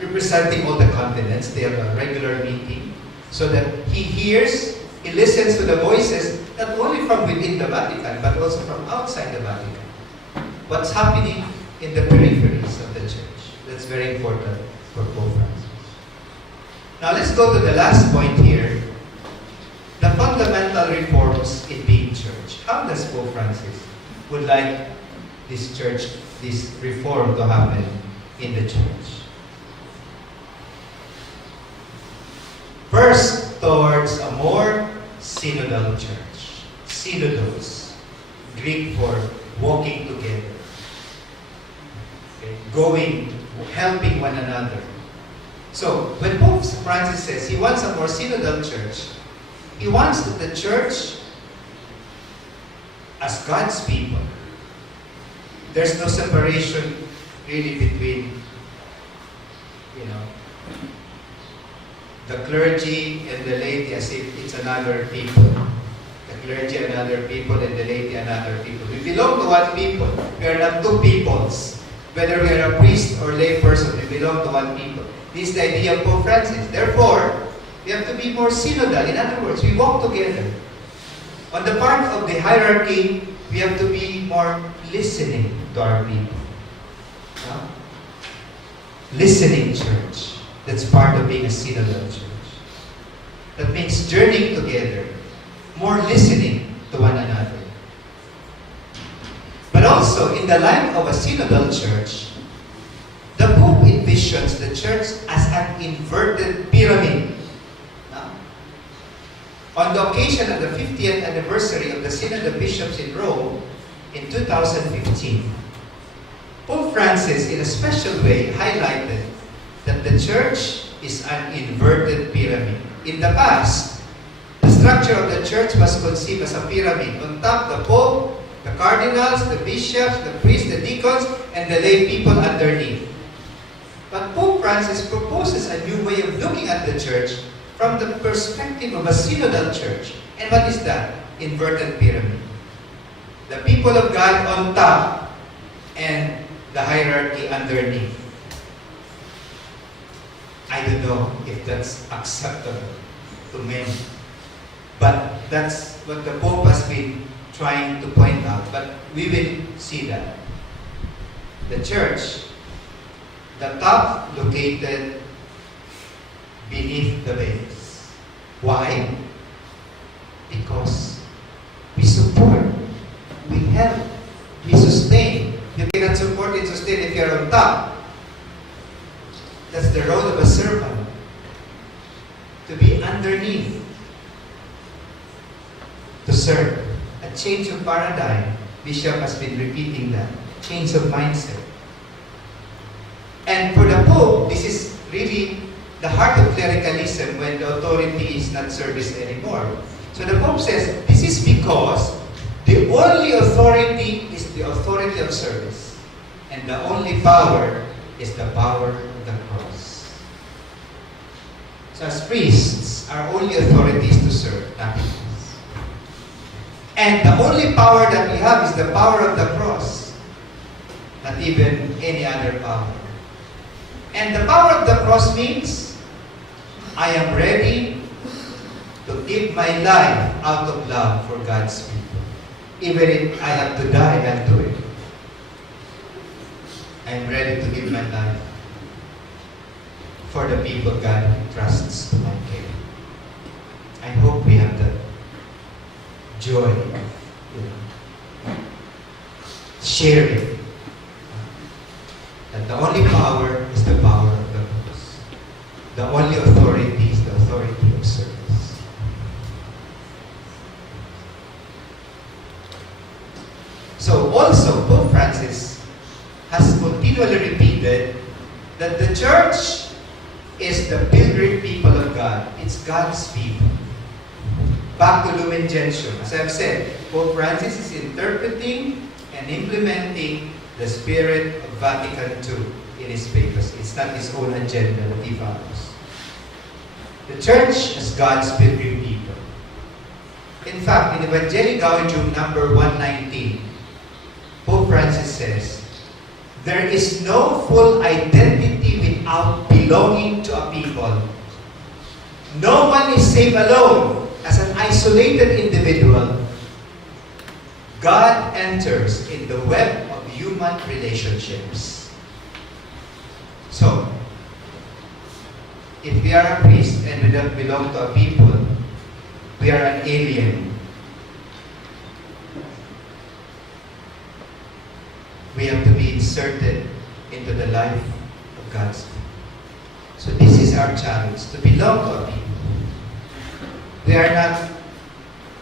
representing all the continents. They have a regular meeting so that he hears, he listens to the voices not only from within the Vatican but also from outside the Vatican. What's happening in the peripheries of the church. That's very important for Pope Francis. Now let's go to the last point here. The fundamental reforms in being church. How does Pope Francis would like this church, this reform to happen in the church? First, towards a more synodal church. Synodos, Greek for walking together. Okay. Going, helping one another. So, when Pope Francis says he wants a more synodal church, he wants that the church, as God's people, there's no separation really between, the clergy and the laity as if it's another people. The clergy another people and the laity another people. We belong to one people. We are not two peoples. Whether we are a priest or lay person, we belong to one people. This is the idea of Pope Francis. Therefore, we have to be more synodal. In other words, we walk together. On the part of the hierarchy, we have to be more listening to our people. Listening church. That's part of being a synodal church. That means journeying together, more listening to one another. But also, in the life of a synodal church, the Pope envisions the church as an inverted pyramid. On the occasion of the 50th anniversary of the Synod of Bishops in Rome in 2015, Pope Francis, in a special way, highlighted that the church is an inverted pyramid. In the past, the structure of the church was conceived as a pyramid. On top, the Pope, the cardinals, the bishops, the priests, the deacons, and the lay people underneath. But Pope Francis proposes a new way of looking at the church from the perspective of a synodal church. And what is that? Inverted pyramid. The people of God on top and the hierarchy underneath. I don't know if that's acceptable to many. But that's what the Pope has been trying to point out. But we will see that. The church, the top located beneath the base. Why? Because we support, we help, we sustain. You cannot support and sustain if you're on top. That's the role of a servant. To be underneath. To serve. A change of paradigm. Bishop has been repeating that. Change of mindset. And for the Pope, this is really the heart of clericalism when the authority is not service anymore. So the Pope says, this is because the only authority is the authority of service. And the only power is the power of the cross. So as priests, our only authority is to serve, nothing else. And the only power that we have is the power of the cross. Not even any other power. And the power of the cross means, I am ready to give my life out of love for God's people. Even if I have to die, I'll do it. I'm ready to give my life for the people God entrusts to my care. I hope we have that joy, sharing that the only power is the power of the Most. The only authority is the authority of service. So also, Pope Francis has continually repeated that the church is the pilgrim people of God. It's God's people. Back to Lumen Gentium. As I've said, Pope Francis is interpreting and implementing the spirit of Vatican II in his papers. It's not his own agenda that he follows. The church is God's pilgrim people. In fact, in Evangelii Gaudium number 119, Pope Francis says, there is no full identity without belonging to a people. No one is saved alone. As an isolated individual, God enters in the web of human relationships. So, if we are a priest and we don't belong to a people, we are an alien. We have to be inserted into the life of God's people. So this is our challenge, to belong to a people. We are not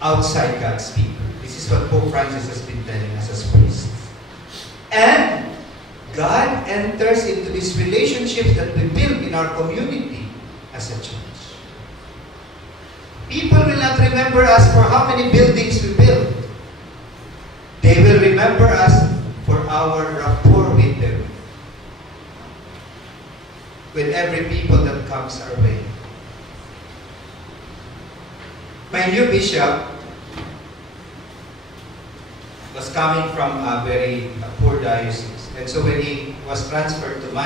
outside God's people. This is what Pope Francis has been telling us as priests. And God enters into these relationships that we build in our community as a church. People will not remember us for how many buildings we build. They will remember us for our rapport with them, with every people that comes our way. My new bishop was coming from a very poor diocese. And so when he was transferred to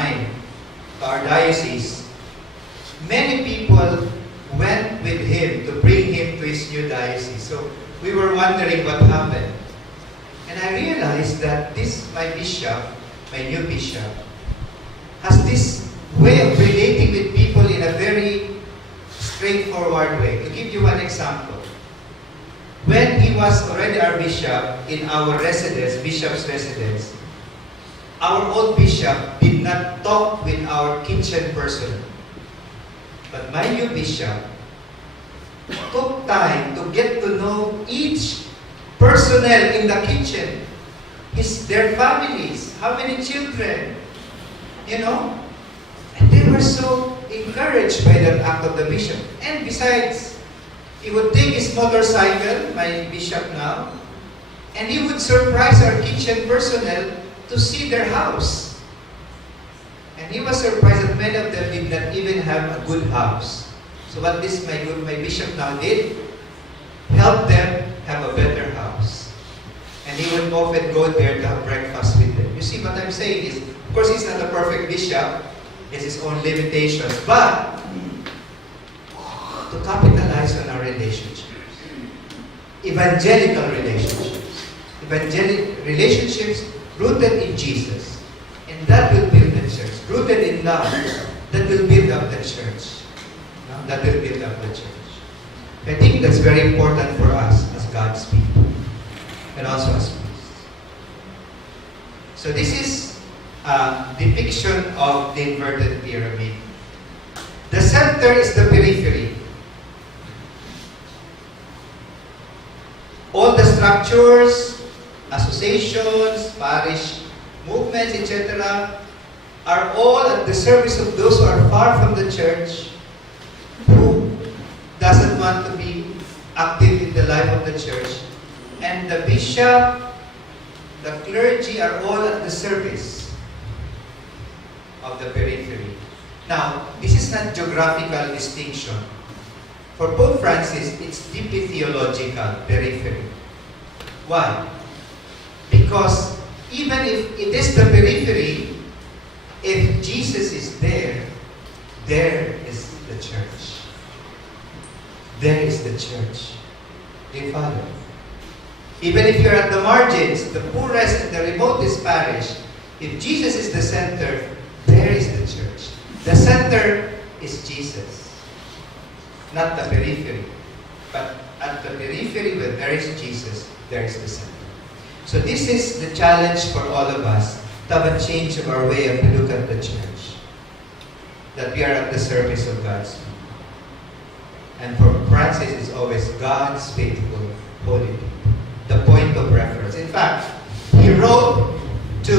our diocese, many people went with him to bring him to his new diocese. So we were wondering what happened. And I realized that my new bishop, has this way of relating with people in a very straightforward way. To give you one example, when he was already our bishop in our bishop's residence, our old bishop did not talk with our kitchen person. But my new bishop took time to get to know each personnel in the kitchen, their families, how many children, And they were so encouraged by that act of the bishop. And besides, he would take his motorcycle, my bishop now, and he would surprise our kitchen personnel to see their house. And he was surprised that many of them did not even have a good house. So what my bishop now did, help them have a better house. And he would often go there to have breakfast with them. You see, what I'm saying is, of course, he's not a perfect bishop. He has his own limitations. But, to capitalize on our relationships. Evangelical relationships. Relationships rooted in Jesus. And that will build the church. Rooted in love. That will build up the church. That will build up the church. I think that's very important for us as God's people. And also as priests. So this is a depiction of the inverted pyramid. The center is the periphery. All the structures, associations, parish movements, etc., are all at the service of those who are far from the church, who doesn't want to be active in the life of the church. And the bishop, the clergy are all at the service of the periphery. Now, this is not geographical distinction. For Pope Francis, it's deeply theological, periphery. Why? Because even if it is the periphery, if Jesus is there, there is the church. There is the church. Do you follow? Even if you're at the margins, the poorest and the remotest parish, if Jesus is the center, there is the church. The center is Jesus, not the periphery. But at the periphery, where there is Jesus, there is the center. So this is the challenge for all of us, to have a change of our way of look at the church. That we are at the service of God's people. And for Francis, it's always God's faithful, holy people. The point of reference. In fact, he wrote to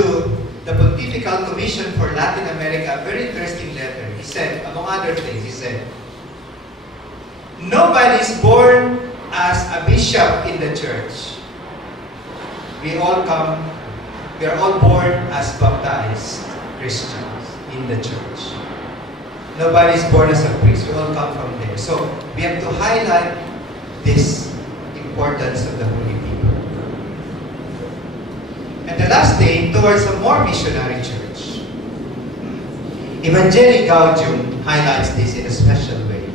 the Pontifical Commission for Latin America a very interesting letter. He said, among other things, he said, nobody is born as a bishop in the church. We are all born as baptized Christians in the church. Nobody is born as a priest. We all come from there. So we have to highlight this importance of the holy people. And the last thing, towards a more missionary church. Evangelii Gaudium highlights this in a special way.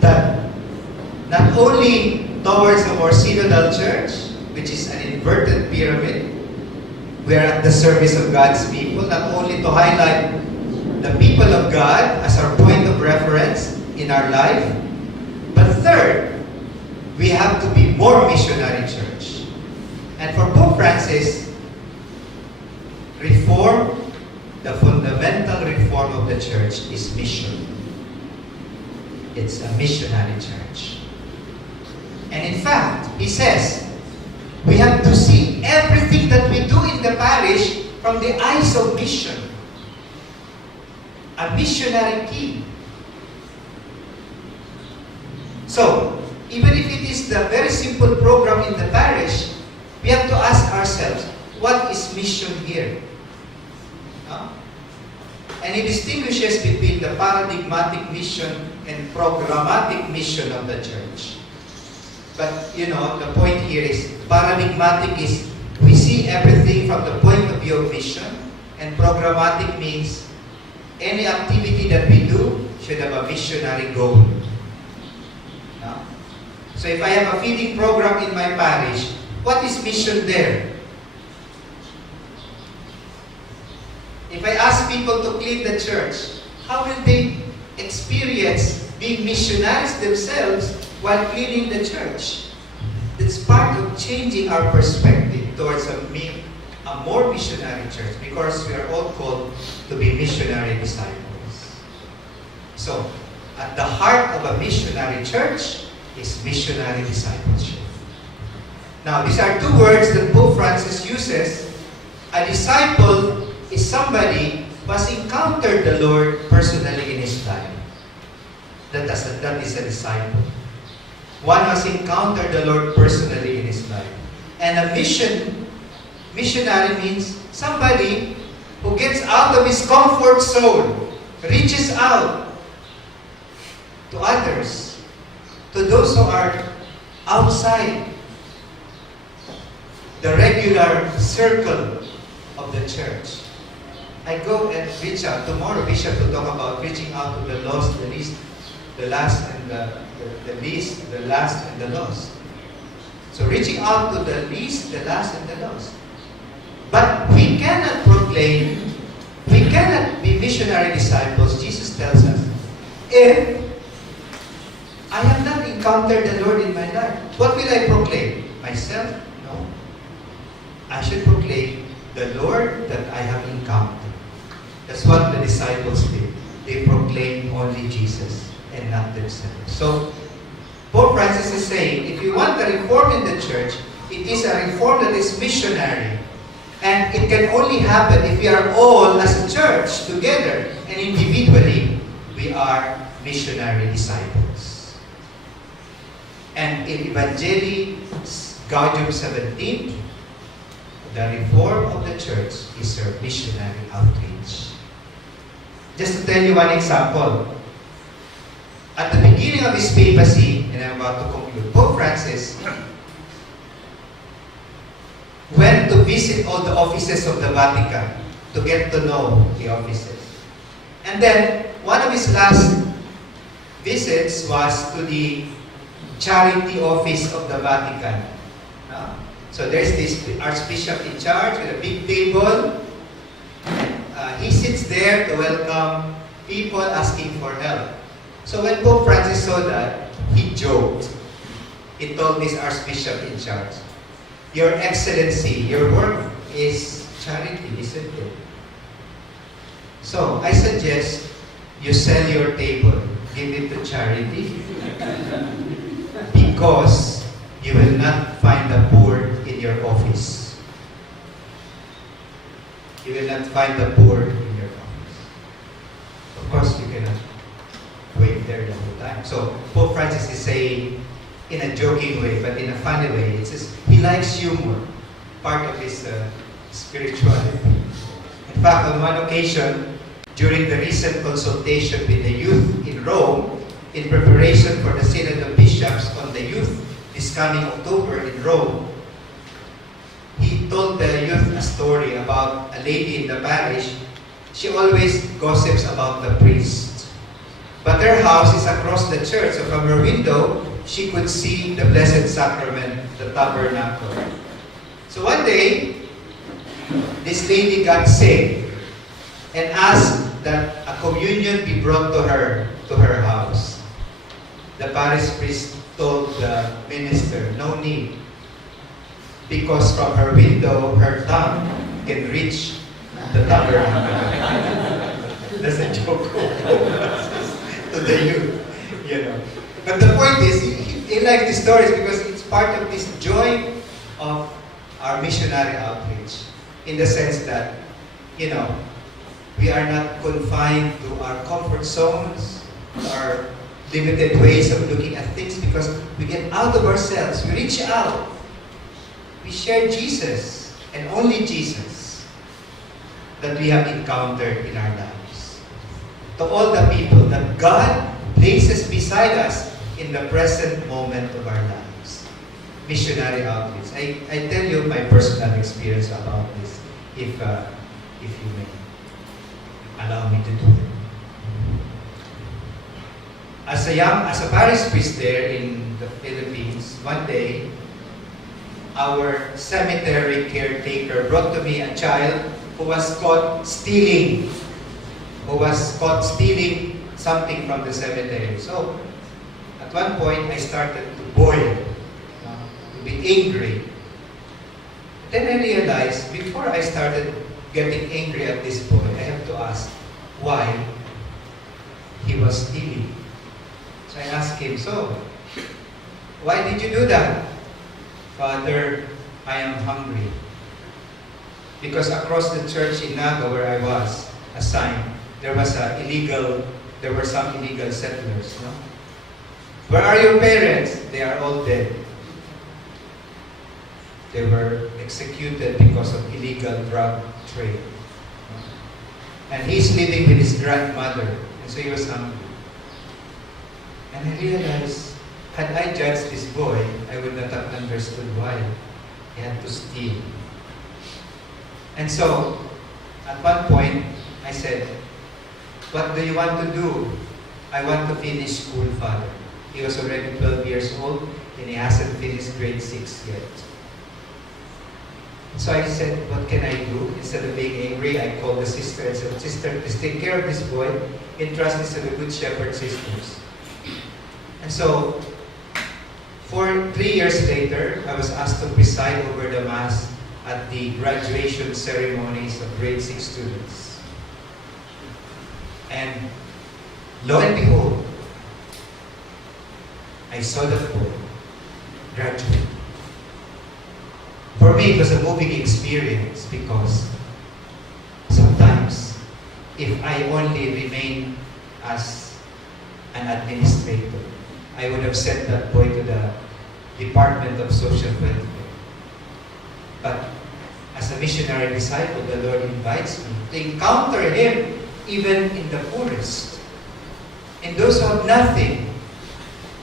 That not only towards a more synodal church, which is an inverted pyramid, we are at the service of God's people, not only to highlight the people of God as our point of reference in our life, but third, we have to be more missionary church. And for Pope Francis, reform, the fundamental reform of the church is mission. It's a missionary church. And in fact, he says, we have to see everything that we do in the parish from the eyes of mission. A missionary team. So, even if it is the very simple program in the parish, we have to ask ourselves, what is mission here? And he distinguishes between the paradigmatic mission and programmatic mission of the church. But, the point here is, paradigmatic is, we see everything from the point of view of mission, and programmatic means any activity that we do should have a missionary goal. So if I have a feeding program in my parish, what is mission there? If I ask people to clean the church, how will they experience being missionaries themselves while cleaning the church? It's part of changing our perspective towards a more missionary church, because we are all called to be missionary disciples. So, at the heart of a missionary church is missionary discipleship. Now, these are two words that Pope Francis uses. A disciple is somebody who has encountered the Lord personally in his life. That is a disciple. One has encountered the Lord personally in his life. And a missionary means somebody who gets out of his comfort zone, reaches out to others, to those who are outside the regular circle of the church. I go and reach out. Tomorrow, Bishop will talk about reaching out to the lost, the least, the last, and the least, the last, and the lost. So reaching out to the least, the last, and the lost. But we cannot proclaim, we cannot be missionary disciples, Jesus tells us, if I have not encountered the Lord in my life. What will I proclaim? Myself? No. I should proclaim the Lord that I have encountered. That's what the disciples did. They proclaimed only Jesus and not themselves. So, Pope Francis is saying, if you want a reform in the church, it is a reform that is missionary. And it can only happen if we are all, as a church, together, and individually, we are missionary disciples. And in Evangelii Gaudium 17, the reform of the church is her missionary outreach. Just to tell you one example. At the beginning of his papacy, and I'm about to conclude, Pope Francis went to visit all the offices of the Vatican to get to know the offices. And then, one of his last visits was to the charity office of the Vatican. No? So there's this archbishop in charge with a big table. He sits there to welcome people asking for help. So when Pope Francis saw that, he joked. He told this archbishop in charge, "Your Excellency, your work is charity, isn't it? So I suggest you sell your table, give it to charity, because you will not find the poor in your office. You will not find the poor in your office." Of course, you cannot wait there the whole time. So Pope Francis is saying, in a joking way, but in a funny way, it says he likes humor, part of his spirituality. In fact, on one occasion, during the recent consultation with the youth in Rome, in preparation for the Synod of Bishops on the youth this coming October in Rome, he told the youth a story about a lady in the parish. She always gossips about the priest. But her house is across the church, so from her window, she could see the Blessed Sacrament, the tabernacle. So one day, this lady got sick and asked that a communion be brought to her house. The parish priest told the minister, "No need, because from her window, her tongue can reach the tabernacle." That's a joke to the youth, you know. But the point is, he liked these stories because it's part of this joy of our missionary outreach, in the sense that, you know, we are not confined to our comfort zones, our limited ways of looking at things, because we get out of ourselves, we reach out, we share Jesus, and only Jesus, that we have encountered in our lives. To all the people that God places beside us in the present moment of our lives. Missionary outreach. I tell you my personal experience about this, if you may allow me to do it. As a parish priest there in the Philippines, one day, our cemetery caretaker brought to me a child who was caught stealing something from the cemetery. So, at one point, I started to boil, to be angry. Then I realized, before I started getting angry at this boy, I have to ask why he was stealing. So I asked him, "So, why did you do that?" "Father, I am hungry." Because across the church in Naga, where I was assigned, there were some illegal settlers. No? "Where are your parents?" "They are all dead. They were executed because of illegal drug trade." And he's living with his grandmother, and so he was hungry. And I realized, had I judged this boy, I would not have understood why he had to steal. And so, at one point, I said, "What do you want to do?" "I want to finish school, Father." He was already 12 years old, and he hasn't finished grade 6 yet. So I said, "What can I do?" Instead of being angry, I called the sister and said, "Sister, please take care of this boy. Entrust this to the Good Shepherd sisters." And so, 3 years later, I was asked to preside over the Mass at the graduation ceremonies of grade 6 students. And lo and behold, I saw the boy graduate. For me, it was a moving experience, because sometimes, if I only remain as an administrator, I would have sent that boy to the Department of Social Welfare. But as a missionary disciple, the Lord invites me to encounter Him even in the poorest. And those who have nothing,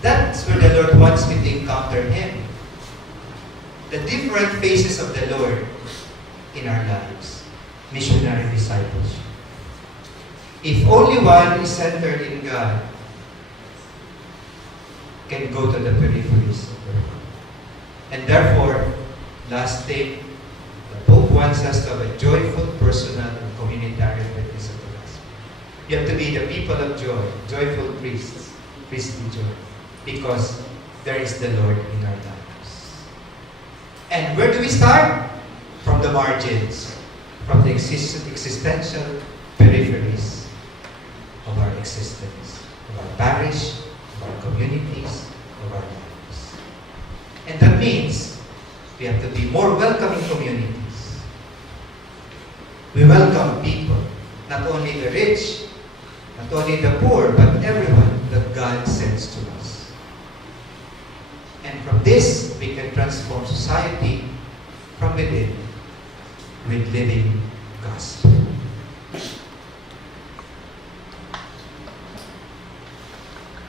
that's where the Lord wants me to encounter Him. The different faces of the Lord in our lives. Missionary discipleship. If only one is centered in God, can go to the peripheries of the world. And therefore, last thing, the Pope wants us to have a joyful, personal, and communitarian witness of the gospel. You have to be the people of joy, joyful priests, priestly joy, because there is the Lord in our lives. And where do we start? From the margins, from the existential peripheries of our existence, of our parish, of our communities, of our lives. And that means we have to be more welcoming communities. We welcome people, not only the rich, not only the poor, but everyone that God sends to us. And from this, we can transform society from within with living gospel.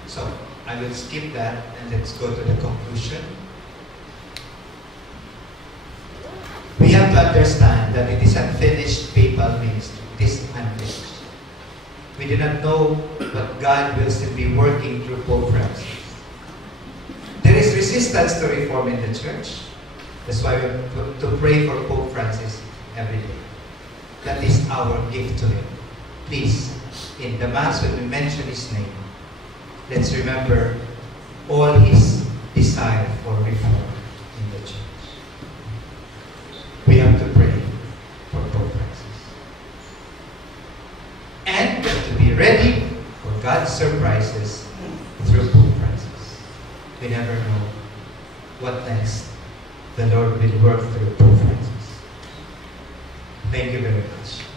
So, I will skip that and let's go to the conclusion. We have to understand that it is unfinished papal ministry. It is unfinished. We do not know what God will still be working through Pope Francis. There is resistance to reform in the church. That's why we have to pray for Pope Francis every day. That is our gift to him. Please, in the Mass when we mention his name, let's remember all his desire for reform in the church. We have to pray for Pope Francis. And we have to be ready for God's surprises through Pope Francis. We never know what next the Lord will work through Pope Francis. Thank you very much.